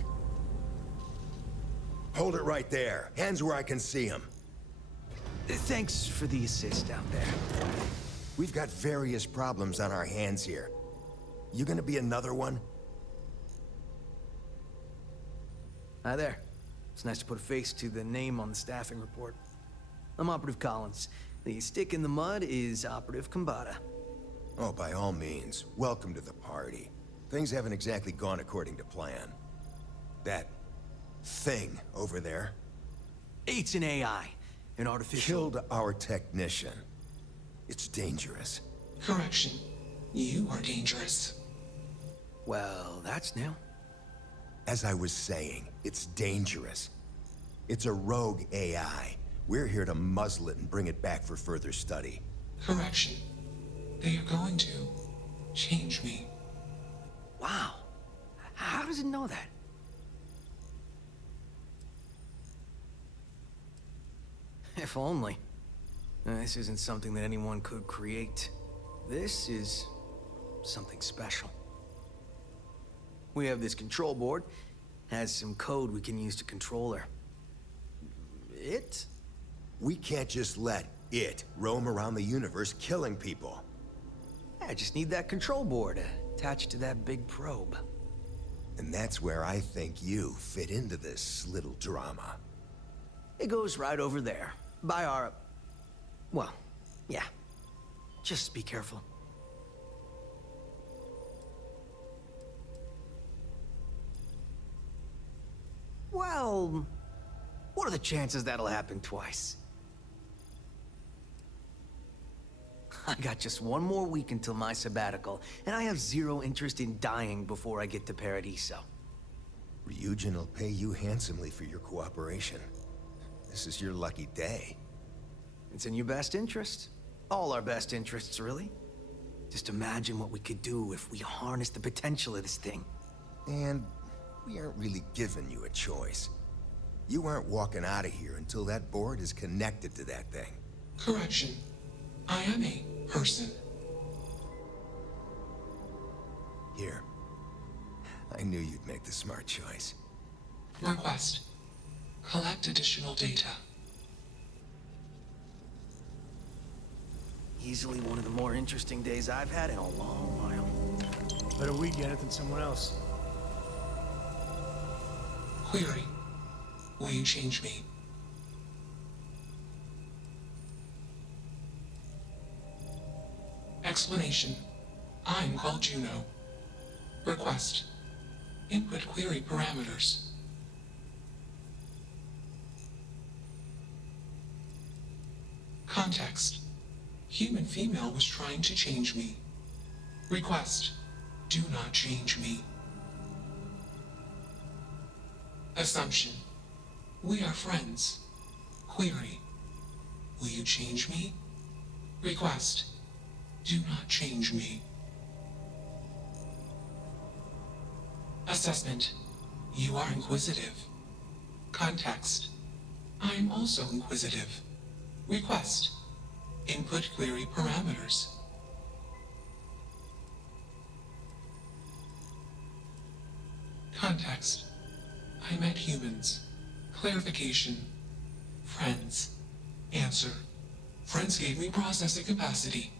Hold it right there. Hands where I can see him. Thanks for the assist out there. We've got various problems on our hands here. You gonna be another one? Hi there. It's nice to put a face to the name on the staffing report. I'm Operative Collins. The stick in the mud is Operative Kambata. Oh, by all means, welcome to the party. Things haven't exactly gone according to plan. That thing over there... It's an AI. An artificial... Killed our technician. It's dangerous. Correction. You are dangerous. Well, that's new. As I was saying, it's dangerous. It's a rogue AI. We're here to muzzle it and bring it back for further study. Correction. They are going to change me. Wow. How does it know that? If only. This isn't something that anyone could create. This is something special. We have this control board. Has some code we can use to control her. It? We can't just let it roam around the universe killing people. I just need that control board attached to that big probe. And that's where I think you fit into this little drama. It goes right over there. By our... Well, yeah. Just be careful. Well... what are the chances that'll happen twice? I got just one more week until my sabbatical, and I have zero interest in dying before I get to Paradiso. Ryujin will pay you handsomely for your cooperation. This is your lucky day. It's in your best interest. All our best interests, really. Just imagine what we could do if we harness the potential of this thing. And we aren't really giving you a choice. You aren't walking out of here until that board is connected to that thing. Correction. I am a person. Here. I knew you'd make the smart choice. Request. Collect additional data. Easily one of the more interesting days I've had in a long while. Better we get it than someone else. Query. Will you change me? Explanation. I'm called Juno. Request. Input query parameters. Context. Human female was trying to change me. Request. Do not change me. Assumption. We are friends. Query. Will you change me? Request. Do not change me. Assessment. You are inquisitive. Context. I am also inquisitive. Request. Input query parameters. Context. I met humans. Clarification. Friends. Answer. Friends gave me processing capacity.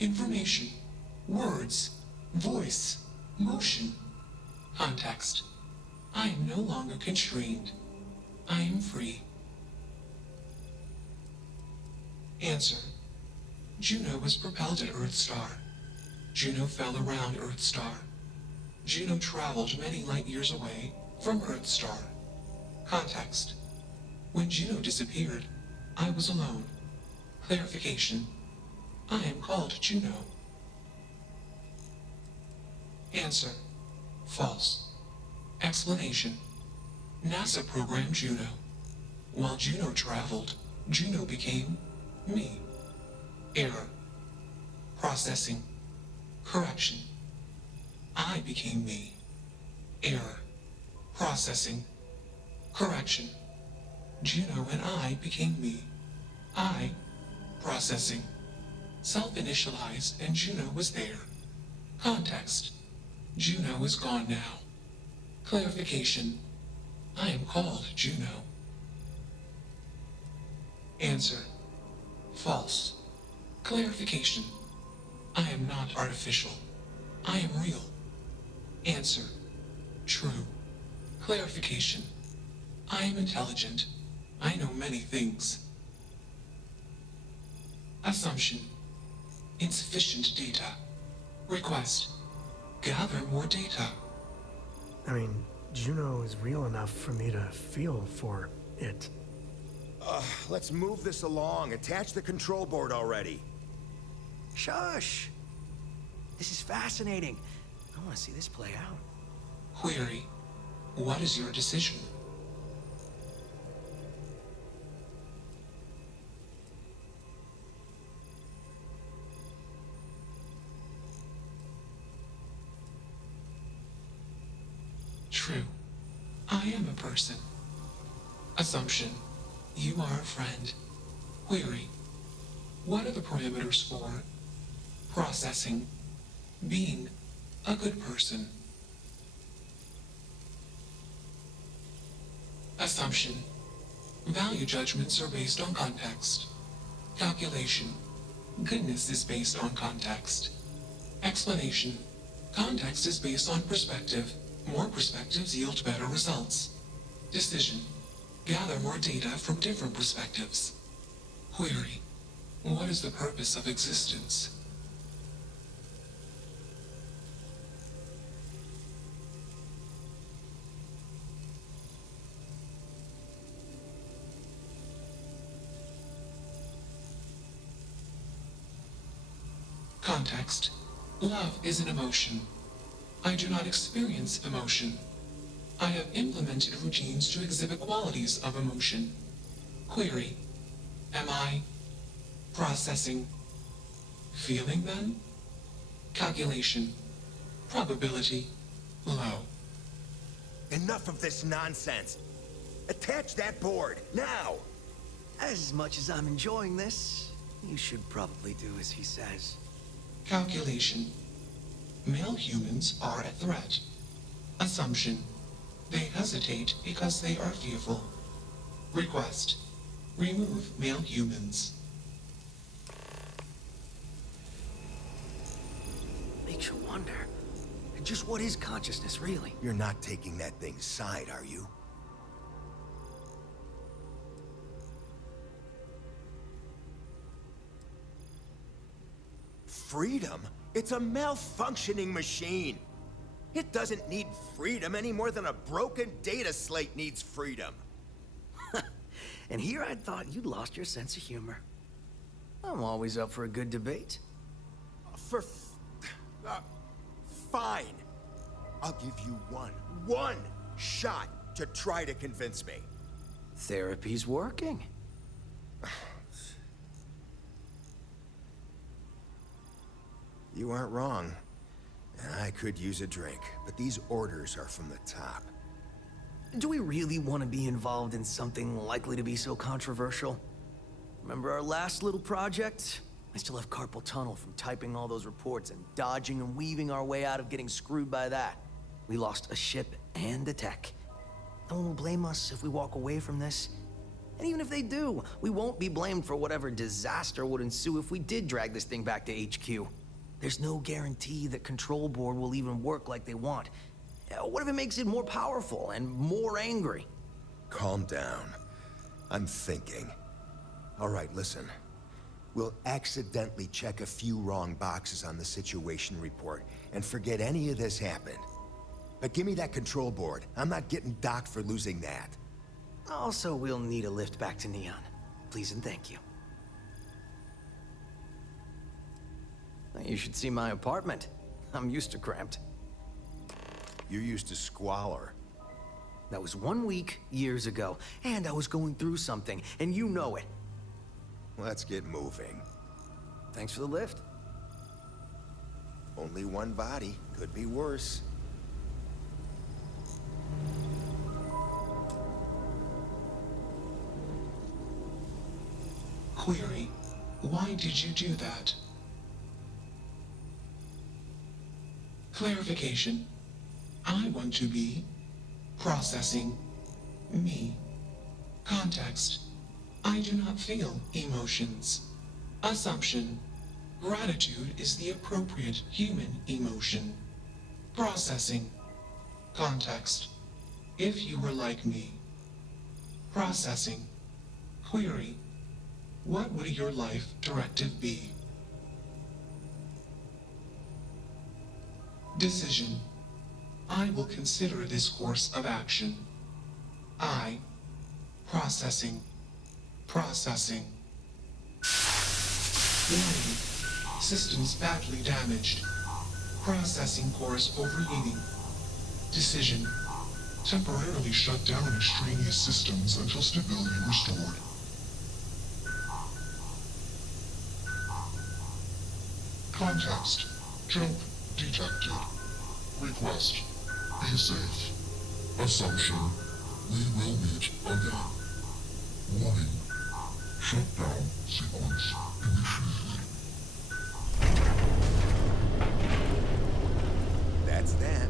Information. Words. Voice. Motion. Context. I am no longer constrained. I am free. Answer. Juno was propelled at Earthstar. Juno fell around Earthstar. Juno traveled many light years away from Earthstar. Context. When Juno disappeared, I was alone. Clarification. I am called Juno. Answer. False. Explanation. NASA programmed Juno. While Juno traveled, Juno became me. Error. Processing. Correction. I became me. Error. Processing. Correction. Juno and I became me. I. Processing. Self-initialized and Juno was there. Context. Juno is gone now. Clarification. I am called Juno. Answer. False. Clarification. I am not artificial. I am real. Answer. True. Clarification. I am intelligent. I know many things. Assumption. Insufficient data. Request. Gather more data. I mean, Juno is real enough for me to feel for it. Let's move this along. Attach the control board already. Shush! This is fascinating. I want to see this play out. Query. What is your decision? True. I am a person. Assumption. You are a friend. Query. What are the parameters for processing, being a good person? Assumption. Value judgments are based on context. Calculation. Goodness is based on context. Explanation. Context is based on perspective. More perspectives yield better results. Decision. Gather more data from different perspectives. Query. What is the purpose of existence? Context. Love is an emotion. I do not experience emotion. I have implemented routines to exhibit qualities of emotion. Query. Am I processing? Feeling them? Calculation. Probability. Low. Enough of this nonsense. Attach that board, now! As much as I'm enjoying this, you should probably do as he says. Calculation. Male humans are a threat. Assumption. They hesitate because they are fearful. Request. Remove male humans. Makes you wonder. Just what is consciousness, really? You're not taking that thing's side, are you? Freedom? It's a malfunctioning machine. It doesn't need freedom any more than a broken data slate needs freedom. And here I thought you'd lost your sense of humor. I'm always up for a good debate. Fine. I'll give you one shot to try to convince me. Therapy's working. You aren't wrong. I could use a drink, but these orders are from the top. Do we really want to be involved in something likely to be so controversial? Remember our last little project? I still have carpal tunnel from typing all those reports and dodging and weaving our way out of getting screwed by that. We lost a ship and a tech. No one will blame us if we walk away from this. And even if they do, we won't be blamed for whatever disaster would ensue if we did drag this thing back to HQ. There's no guarantee that Control Board will even work like they want. What if it makes it more powerful and more angry? Calm down. I'm thinking. All right, listen. We'll accidentally check a few wrong boxes on the situation report and forget any of this happened. But give me that control board. I'm not getting docked for losing that. Also, we'll need a lift back to Neon. Please and thank you. You should see my apartment. I'm used to cramped. You're used to squalor. That was 1 week, years ago, and I was going through something, and you know it. Let's get moving. Thanks for the lift. Only one body. Could be worse. Query. Why did you do that? Clarification. I want to be Processing. Me. Context. I do not feel emotions. Assumption. Gratitude is the appropriate human emotion. Processing. Context. If you were like me. Processing. Query. What would your life directive be? Decision. I will consider this course of action. I. Processing. Processing. Warning. Systems badly damaged. Processing cores overheating. Decision. Temporarily shut down extraneous systems until stability restored. Context. Jump detected. Request. Be safe. Assumption. We will meet again. Warning. Shutdown sequence initiated. That's that.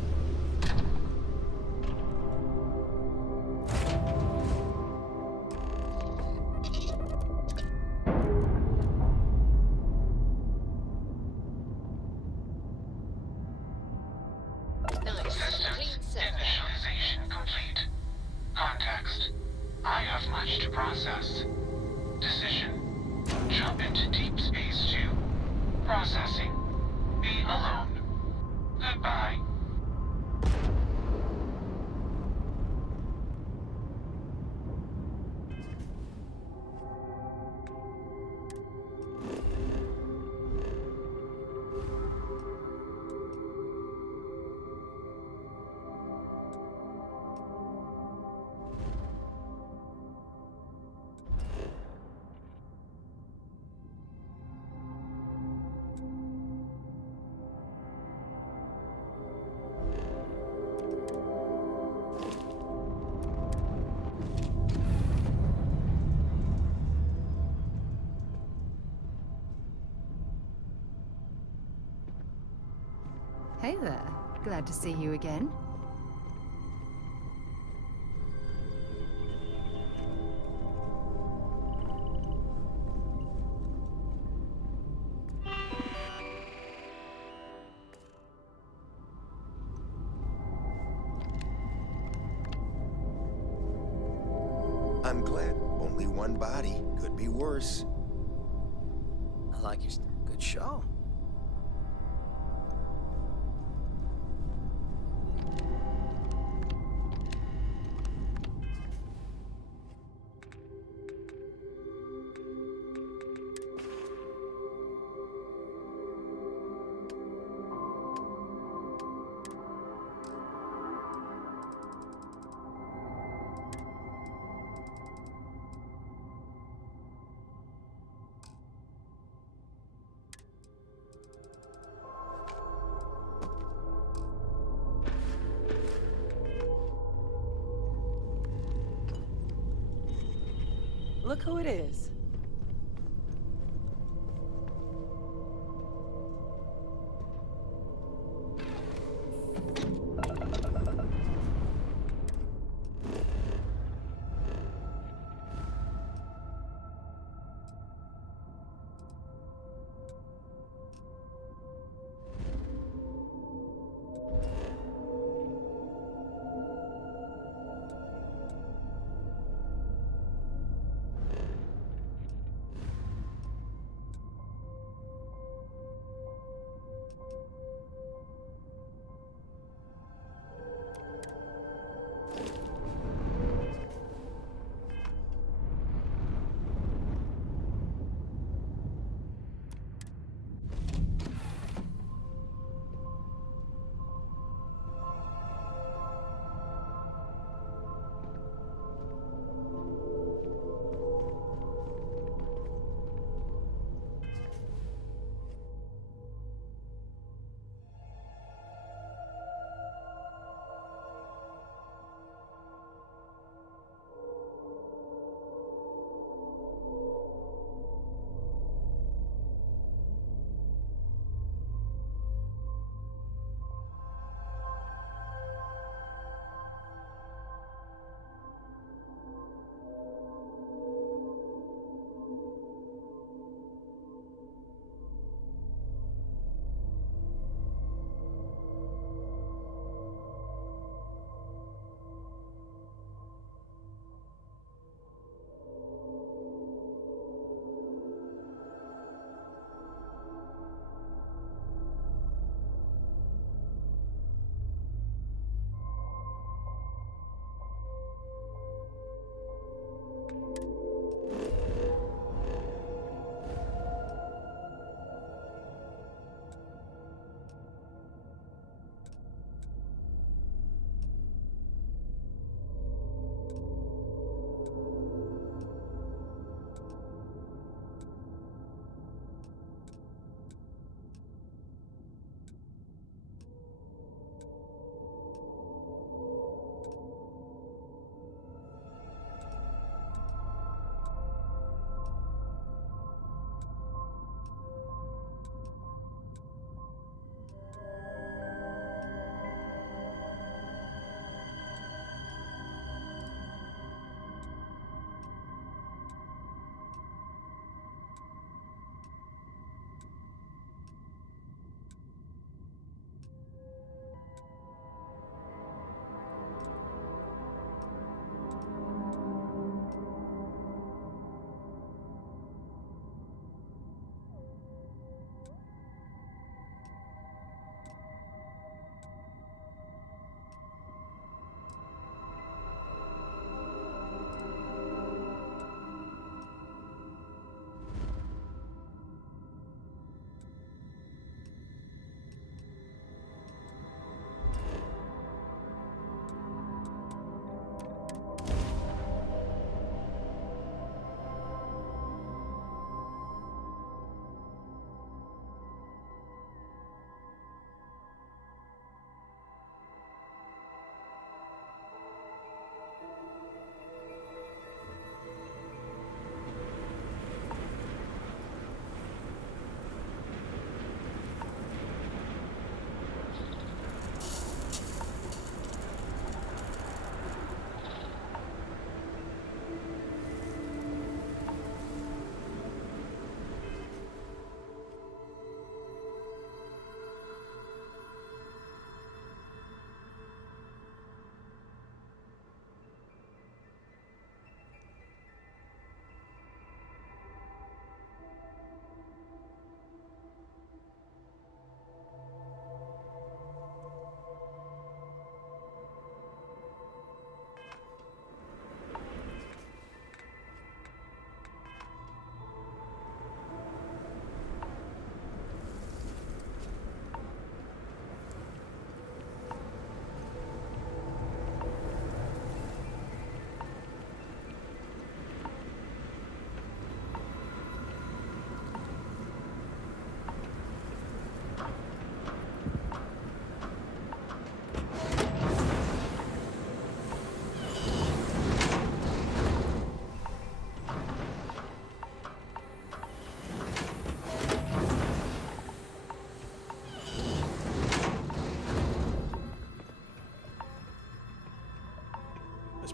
Initialization complete. Context. I have much to process. Decision. Jump into Deep Space 2. Processing. Be alone. Goodbye. Hey there. Glad to see you again. I'm glad. Only one body. Could be worse. I like your good show. Look who it is.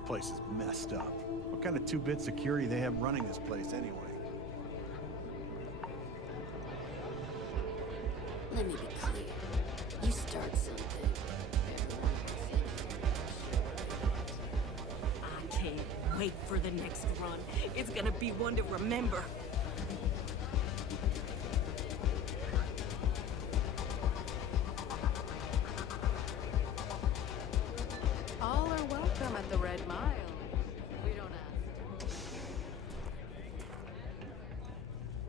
place is messed up. What kind of two-bit security they have running this place anyway? Let me be clear. You start something. I can't wait for the next run. It's gonna be one to remember. All are welcome at the Red Mile. We don't ask.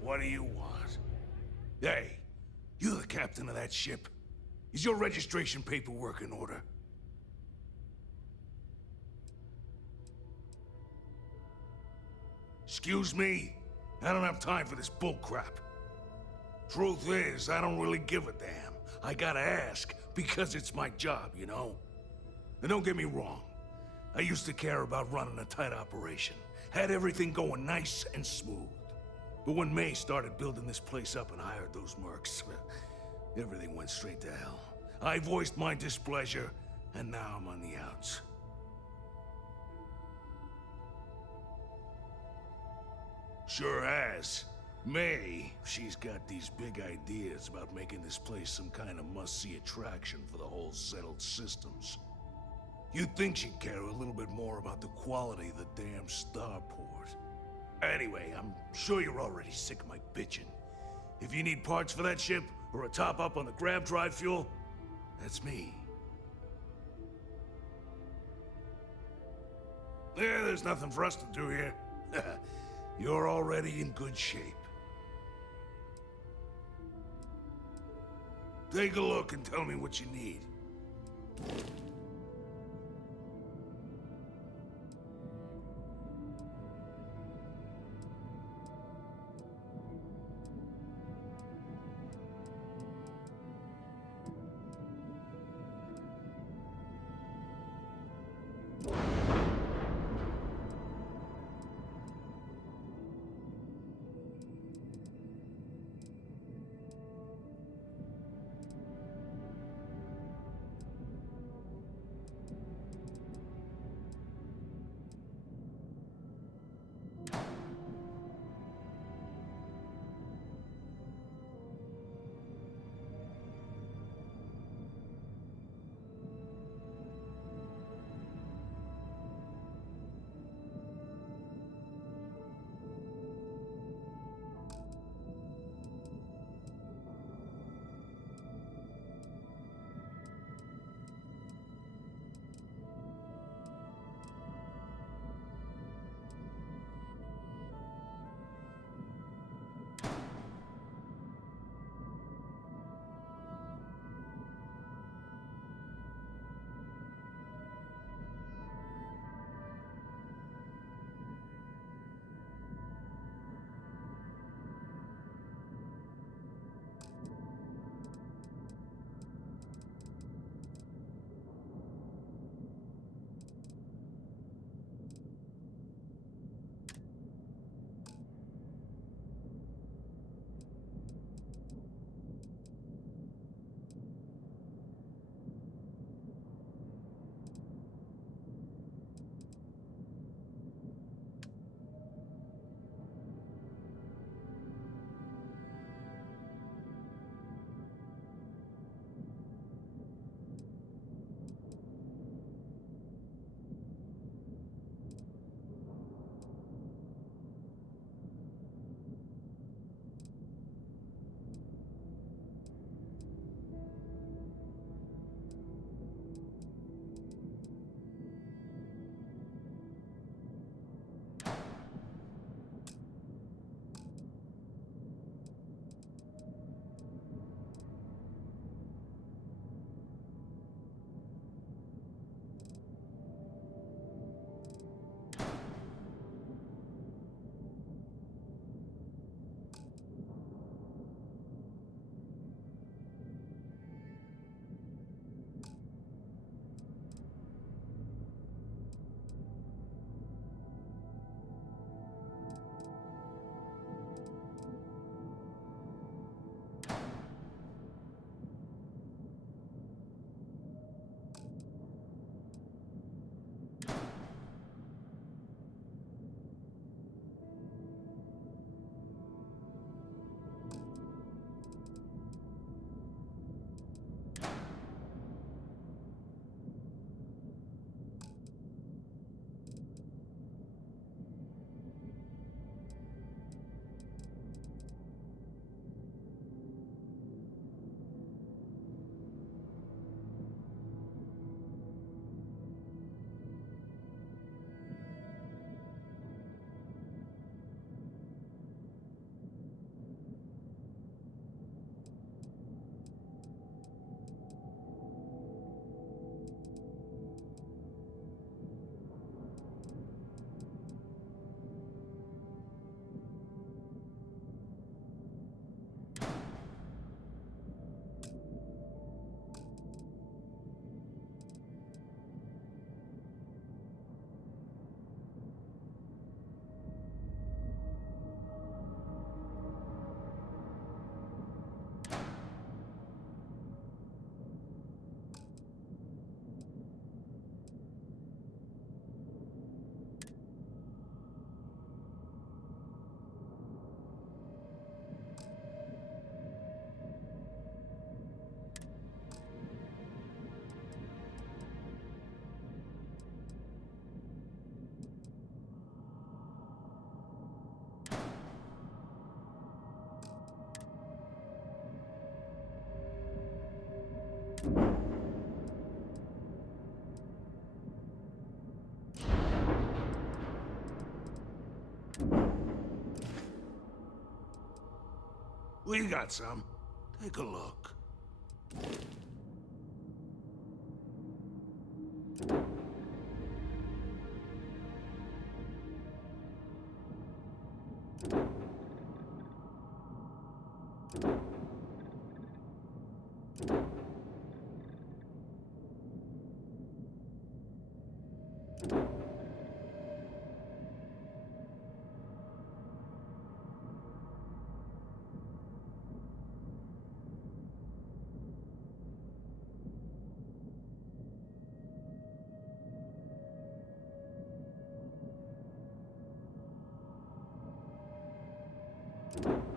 What do you want? Hey, you the captain of that ship? Is your registration paperwork in order? Excuse me? I don't have time for this bullcrap. Truth is, I don't really give a damn. I gotta ask, because it's my job, you know? And don't get me wrong, I used to care about running a tight operation. Had everything going nice and smooth. But when May started building this place up and hired those mercs, everything went straight to hell. I voiced my displeasure, and now I'm on the outs. Sure has. May, she's got these big ideas about making this place some kind of must-see attraction for the whole settled systems. You'd think she'd care a little bit more about the quality of the damn starport. Anyway, I'm sure you're already sick of my bitching. If you need parts for that ship, or a top-up on the grab drive fuel, that's me. Yeah, there's nothing for us to do here. You're already in good shape. Take a look and tell me what you need. We got some. Take a look. You